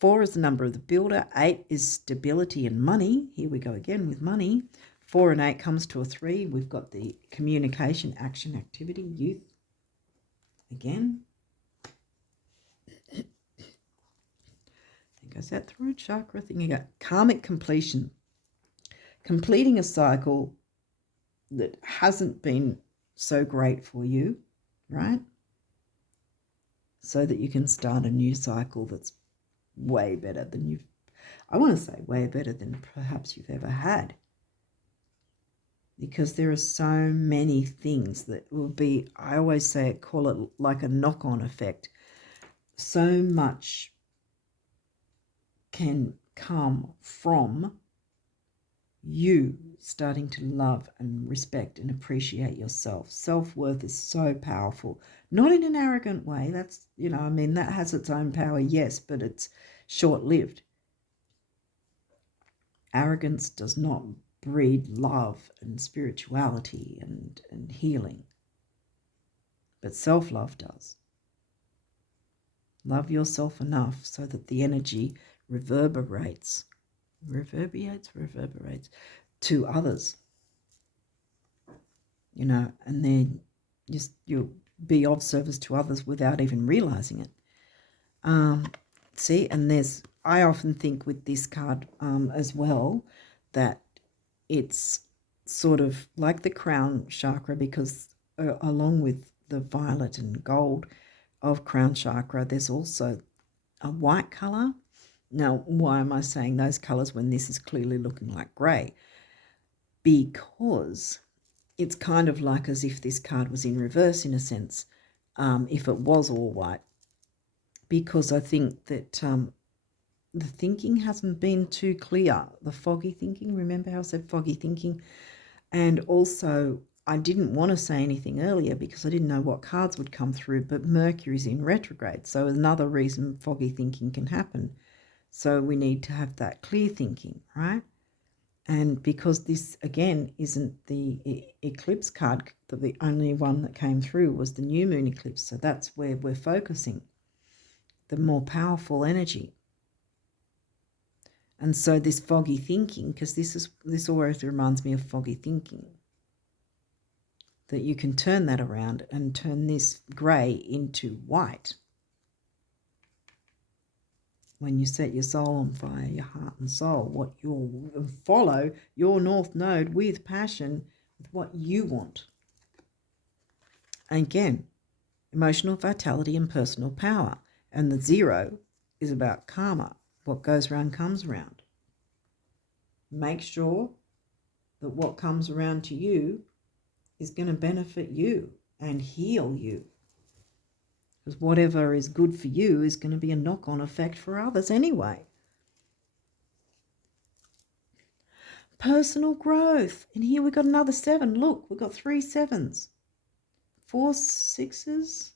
4 is the number of the builder. 8 is stability and money. Here we go again with money. 4 and 8 comes to a 3. We've got the communication, action, activity, youth. Again. There goes that throat chakra thing. You got karmic completion. Completing a cycle that hasn't been so great for you, right? So that you can start a new cycle that's way better than I want to say way better than perhaps you've ever had. Because there are so many things that will be, I always say, call it like a knock-on effect. So much can come from you starting to love and respect and appreciate yourself. Self-worth is so powerful. Not in an arrogant way. That's, that has its own power, yes, but it's short-lived. Arrogance does not breed love and spirituality and healing. But self-love does. Love yourself enough so that the energy reverberates to others. And then you'll be of service to others without even realizing it. See, and I often think with this card as well that it's sort of like the crown chakra, because along with the violet and gold of crown chakra, there's also a white color. Now, why am I saying those colors when this is clearly looking like grey? Because it's kind of like as if this card was in reverse in a sense, if it was all white. Because I think that the thinking hasn't been too clear. The foggy thinking, remember how I said foggy thinking? And also, I didn't want to say anything earlier because I didn't know what cards would come through, but Mercury's in retrograde. So another reason foggy thinking can happen. So we need to have that clear thinking, right? And because this, again, isn't the eclipse card, the only one that came through was the new moon eclipse. So that's where we're focusing, the more powerful energy. And so this foggy thinking, because this always reminds me of foggy thinking, that you can turn that around and turn this grey into white. When you set your soul on fire, your heart and soul, follow your North Node with passion, with what you want. And again, emotional vitality and personal power. And the 0 is about karma. What goes around comes around. Make sure that what comes around to you is going to benefit you and heal you. Because whatever is good for you is going to be a knock-on effect for others anyway. Personal growth. And here we've got another 7. Look, we've got 3 7s. 4 6s.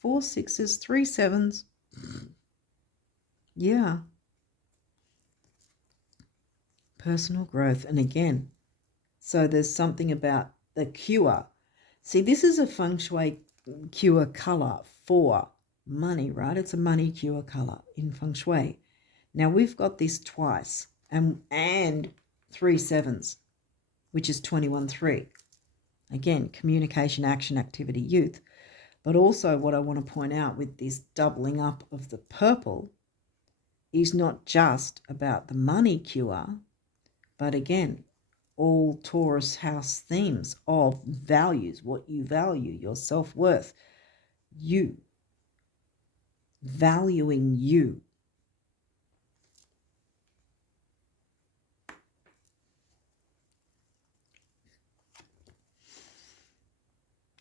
4 6s, 3 7s. Yeah. Personal growth. And again, so there's something about the cure. See, this is a feng shui cure color for money, right? It's a money cure color in feng shui. Now we've got this twice and 3 7s, which is 21-3. Again, communication, action, activity, youth. But also what I want to point out with this doubling up of the purple is not just about the money cure, but again, all Taurus house themes of values, what you value, your self-worth, you, valuing you.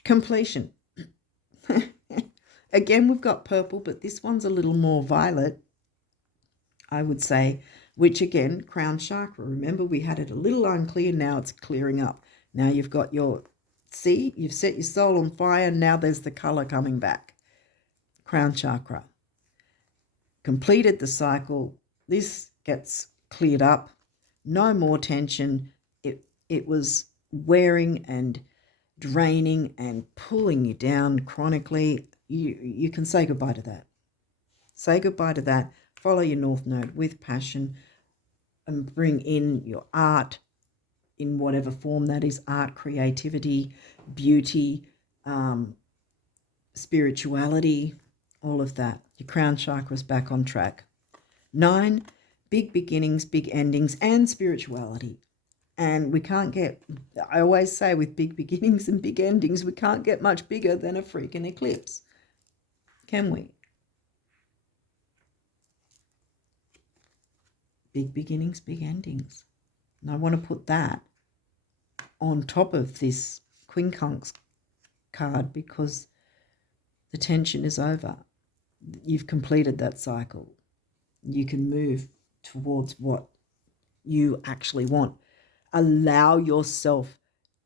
Completion. Again, we've got purple, but this one's a little more violet, I would say, which again, crown chakra. Remember, we had it a little unclear. Now it's clearing up. Now you've got you've set your soul on fire. Now there's the color coming back. Crown chakra. Completed the cycle. This gets cleared up. No more tension. It was wearing and draining and pulling you down chronically. You can say goodbye to that. Say goodbye to that. Follow your North Node with passion and bring in your art in whatever form that is, art, creativity, beauty, spirituality, all of that. Your crown chakra's back on track. 9, big beginnings, big endings, and spirituality. And we can't get, I always say with big beginnings and big endings, we can't get much bigger than a freaking eclipse. Can we? Big beginnings, big endings. And I want to put that on top of this quincunx card because the tension is over. You've completed that cycle. You can move towards what you actually want. Allow yourself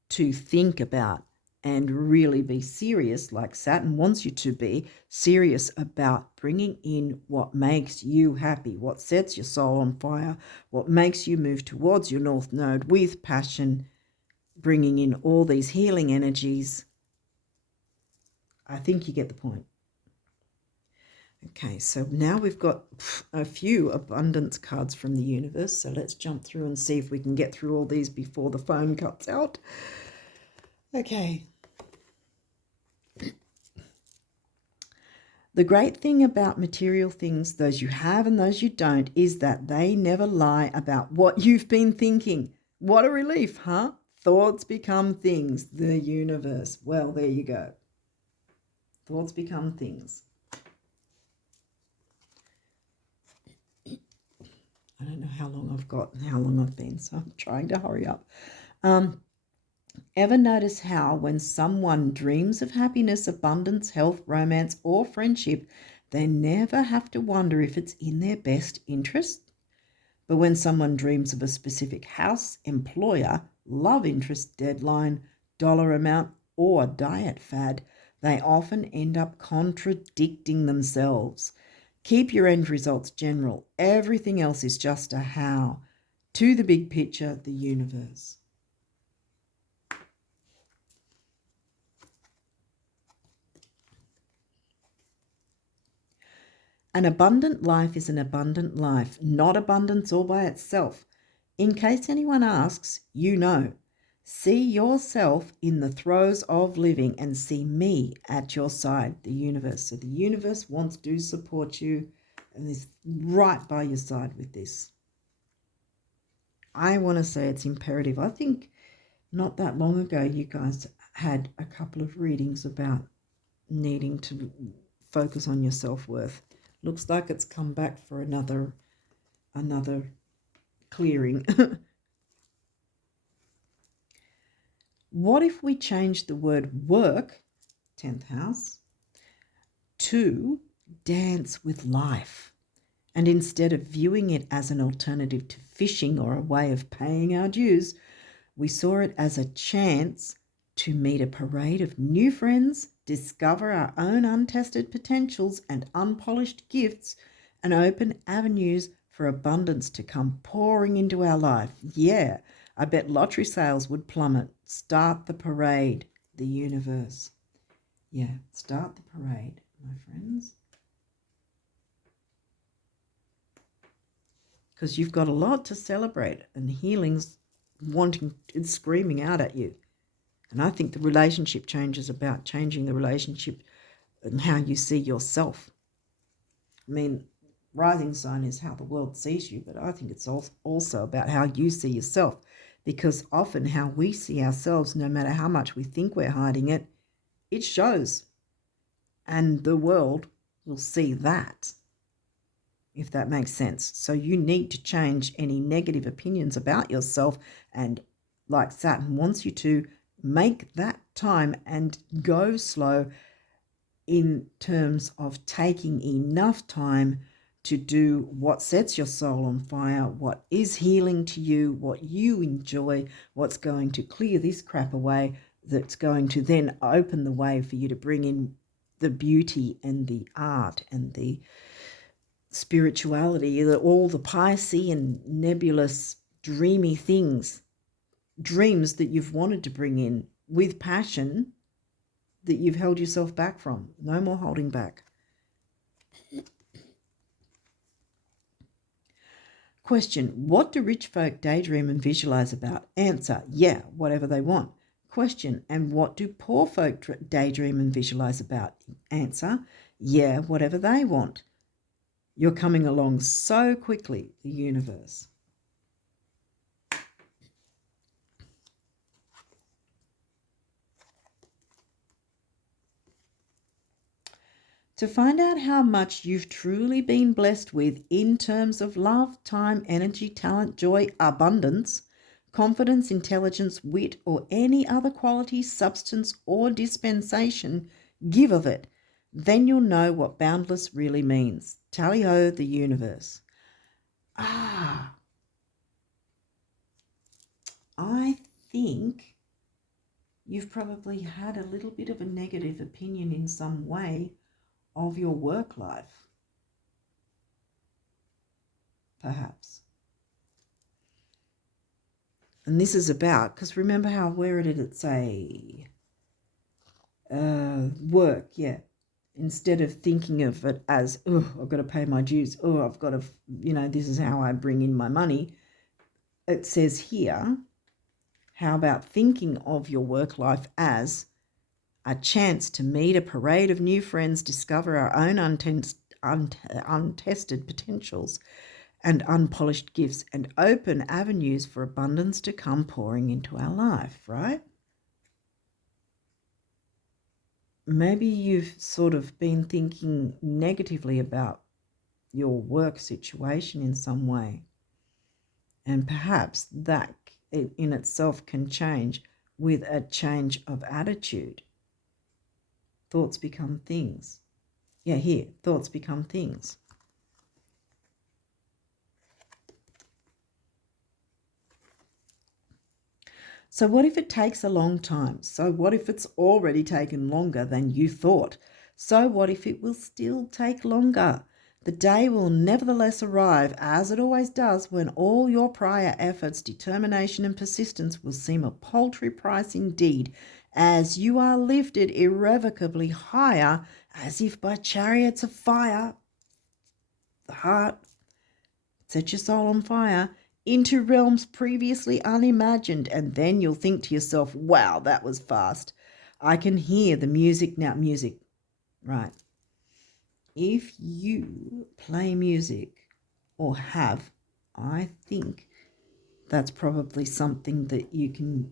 to think about and really be serious, like Saturn wants you to be serious about bringing in what makes you happy, what sets your soul on fire, what makes you move towards your North Node with passion, bringing in all these healing energies. I think you get the point. Okay, so now we've got a few abundance cards from the universe, so let's jump through and see if we can get through all these before the phone cuts out. Okay. The great thing about material things, those you have and those you don't, is that they never lie about what you've been thinking. What a relief, huh? Thoughts become things. The universe. Well, there you go. Thoughts become things. I don't know how long I've got and how long I've been, so I'm trying to hurry up. Ever notice how when someone dreams of happiness, abundance, health, romance, or friendship, they never have to wonder if it's in their best interest? But when someone dreams of a specific house, employer, love interest, deadline, dollar amount, or diet fad, they often end up contradicting themselves. Keep your end results general. Everything else is just a how. To the big picture, the universe. An abundant life is an abundant life, not abundance all by itself. In case anyone asks, you know. See yourself in the throes of living and see me at your side, the universe. So the universe wants to support you and is right by your side with this. I want to say it's imperative. I think not that long ago you guys had a couple of readings about needing to focus on your self-worth. Looks like it's come back for another clearing. What if we change the word work, 10th house, to dance with life? And instead of viewing it as an alternative to fishing or a way of paying our dues, we saw it as a chance to meet a parade of new friends, discover our own untested potentials and unpolished gifts, and open avenues for abundance to come pouring into our life. Yeah, I bet lottery sales would plummet. Start the parade, the universe. Yeah, start the parade, my friends. Because you've got a lot to celebrate, and healing's wanting, it's screaming out at you. And I think the relationship change is about changing the relationship and how you see yourself. I mean, rising sign is how the world sees you, but I think it's also about how you see yourself, because often how we see ourselves, no matter how much we think we're hiding it, it shows. And the world will see that, if that makes sense. So you need to change any negative opinions about yourself, and like Saturn wants you to, make that time and go slow in terms of taking enough time to do what sets your soul on fire, what is healing to you, what you enjoy, what's going to clear this crap away, that's going to then open the way for you to bring in the beauty and the art and the spirituality, all the piety and nebulous, dreamy things, dreams that you've wanted to bring in with passion that you've held yourself back from. No more holding back. Question, what do rich folk daydream and visualize about? Answer, yeah, whatever they want. Question, and what do poor folk daydream and visualize about? Answer, yeah, whatever they want. You're coming along so quickly, the universe. To find out how much you've truly been blessed with in terms of love, time, energy, talent, joy, abundance, confidence, intelligence, wit, or any other quality, substance, or dispensation, give of it. Then you'll know what boundless really means. Tally-ho, the universe. I think you've probably had a little bit of a negative opinion in some way of your work life, perhaps. And this is about, because remember how, where did it say? Work, yeah. Instead of thinking of it as, oh, I've got to pay my dues, oh, I've got to, this is how I bring in my money. It says here, how about thinking of your work life as a chance to meet a parade of new friends, discover our own untested potentials and unpolished gifts, and open avenues for abundance to come pouring into our life, right? Maybe you've sort of been thinking negatively about your work situation in some way, and perhaps that in itself can change with a change of attitude. Thoughts become things. Yeah, here, thoughts become things. So what if it takes a long time? So what if it's already taken longer than you thought? So what if it will still take longer? The day will nevertheless arrive, as it always does, when all your prior efforts, determination and persistence will seem a paltry price indeed, as you are lifted irrevocably higher, as if by chariots of fire. The heart, set your soul on fire, into realms previously unimagined, and then you'll think to yourself, wow, that was fast. I can hear the music now. Music, right. If you play music or have, I think that's probably something that you can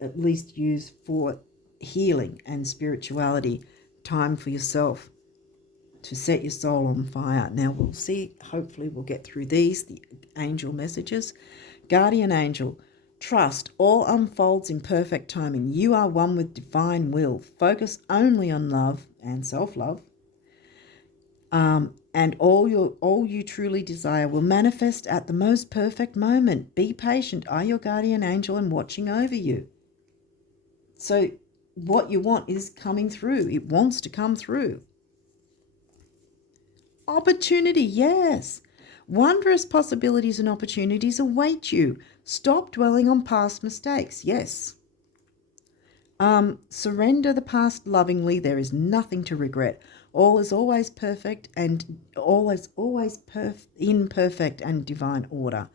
at least use for healing and spirituality, time for yourself to set your soul on fire. Now we'll see, hopefully we'll get through these, the angel messages. Guardian angel, trust, all unfolds in perfect timing. You are one with divine will. Focus only on love and self-love. And all you truly desire will manifest at the most perfect moment. Be patient. I, your guardian angel, am watching over you. So what you want is coming through. It wants to come through. Opportunity, yes. Wondrous possibilities and opportunities await you. Stop dwelling on past mistakes. Yes. Surrender the past lovingly. There is nothing to regret. All is always perfect, and all is always in perfect and divine order.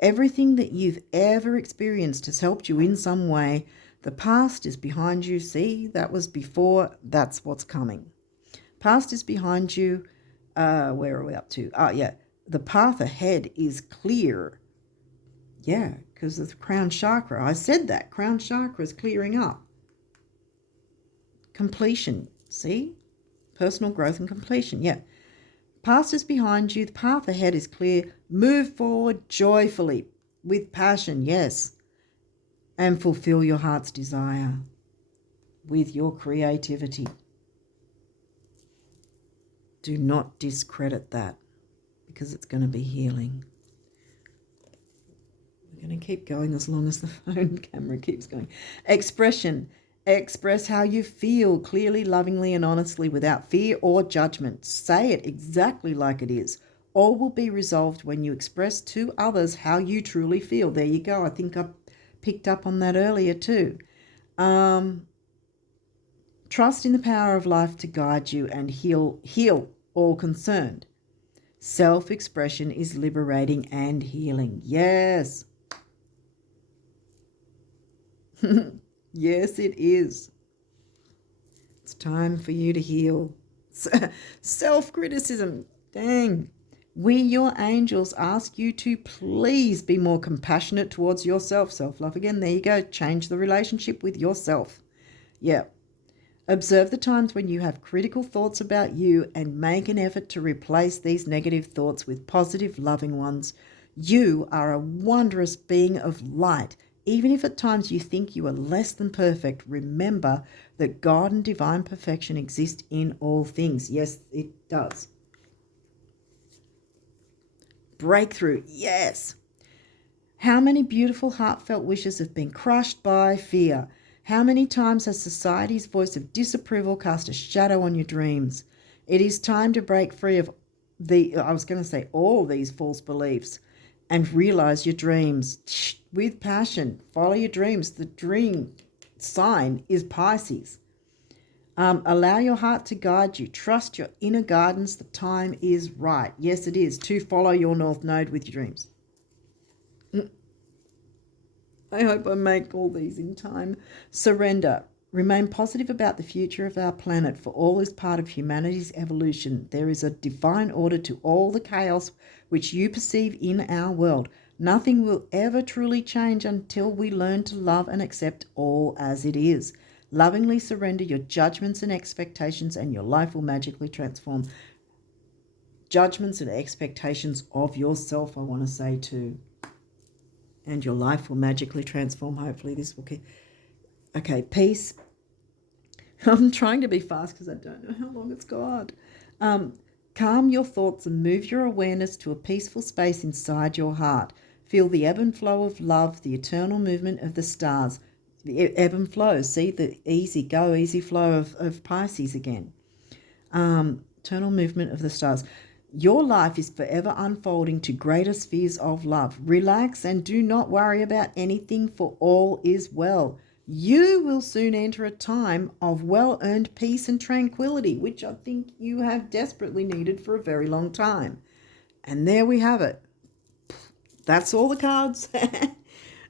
Everything that you've ever experienced has helped you in some way. The past is behind you. See, that was before. That's what's coming. Past is behind you. Where are we up to? Yeah. The path ahead is clear. Yeah, because of the crown chakra. I said that. Crown chakra is clearing up. Completion. See? Personal growth and completion. Yeah. Past is behind you. The path ahead is clear. Move forward joyfully with passion. Yes. And fulfill your heart's desire with your creativity. Do not discredit that, because it's going to be healing. We're going to keep going as long as the phone camera keeps going. Expression. Express how you feel clearly, lovingly, and honestly without fear or judgment. Say it exactly like it is. All will be resolved when you express to others how you truly feel. There you go. I think I picked up on that earlier too. Trust in the power of life to guide you and heal all concerned. Self-expression is liberating and healing. Yes. Yes, it is. It's time for you to heal. Self-criticism. Dang. We, your angels, ask you to please be more compassionate towards yourself. Self-love again. There you go. Change the relationship with yourself. Yeah. Observe the times when you have critical thoughts about you and make an effort to replace these negative thoughts with positive, loving ones. You are a wondrous being of light. Even if at times you think you are less than perfect, remember that God and divine perfection exist in all things. Yes, it does. Breakthrough. Yes. How many beautiful, heartfelt wishes have been crushed by fear? How many times has society's voice of disapproval cast a shadow on your dreams? It is time to break free of all these false beliefs and realize your dreams with passion. Follow your dreams. The dream sign is Pisces. Allow your heart to guide you. Trust your inner guidance. The time is right. Yes, it is to follow your North Node with your dreams. I hope I make all these in time. Surrender. Remain positive about the future of our planet, for all is part of humanity's evolution. There is a divine order to all the chaos which you perceive in our world. Nothing will ever truly change until we learn to love and accept all as it is. Lovingly surrender your judgments and expectations, and your life will magically transform. Judgments and expectations of yourself, I want to say too. And your life will magically transform. Hopefully this will keep... Okay, peace. I'm trying to be fast because I don't know how long it's got. Calm your thoughts and move your awareness to a peaceful space inside your heart. Feel the ebb and flow of love, the eternal movement of the stars. The ebb and flow. See the easy flow of Pisces again. Eternal movement of the stars. Your life is forever unfolding to greater spheres of love. Relax and do not worry about anything, for all is well. You will soon enter a time of well-earned peace and tranquility, which I think you have desperately needed for a very long time. And there we have it. That's all the cards.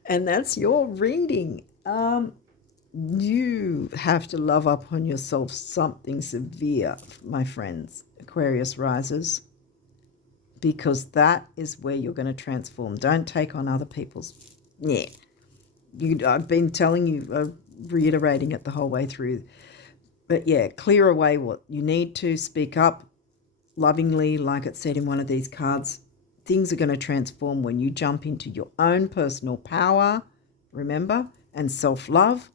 And that's your reading. You have to love up on yourself something severe, my friends. Aquarius risers. because that is where you're going to transform. Don't take on other people's, yeah. I've been telling you, reiterating it the whole way through. But yeah, clear away what you need to, speak up lovingly, like it said in one of these cards. Things are going to transform when you jump into your own personal power, remember, and self-love.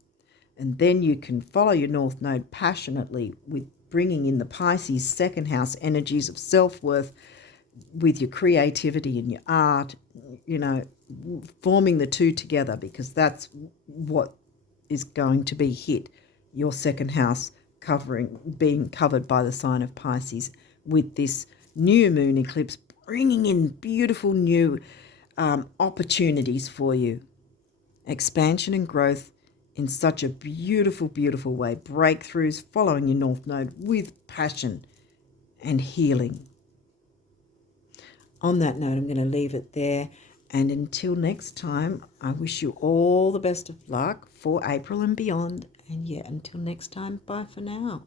And then you can follow your North Node passionately with bringing in the Pisces second house energies of self-worth with your creativity and your art, forming the two together, because that's what is going to be hit. Your second house being covered by the sign of Pisces with this new moon eclipse, bringing in beautiful new opportunities for you. Expansion and growth in such a beautiful, beautiful way. Breakthroughs, following your North Node with passion and healing. On that note, I'm going to leave it there. And until next time, I wish you all the best of luck for April and beyond. And yeah, until next time, bye for now.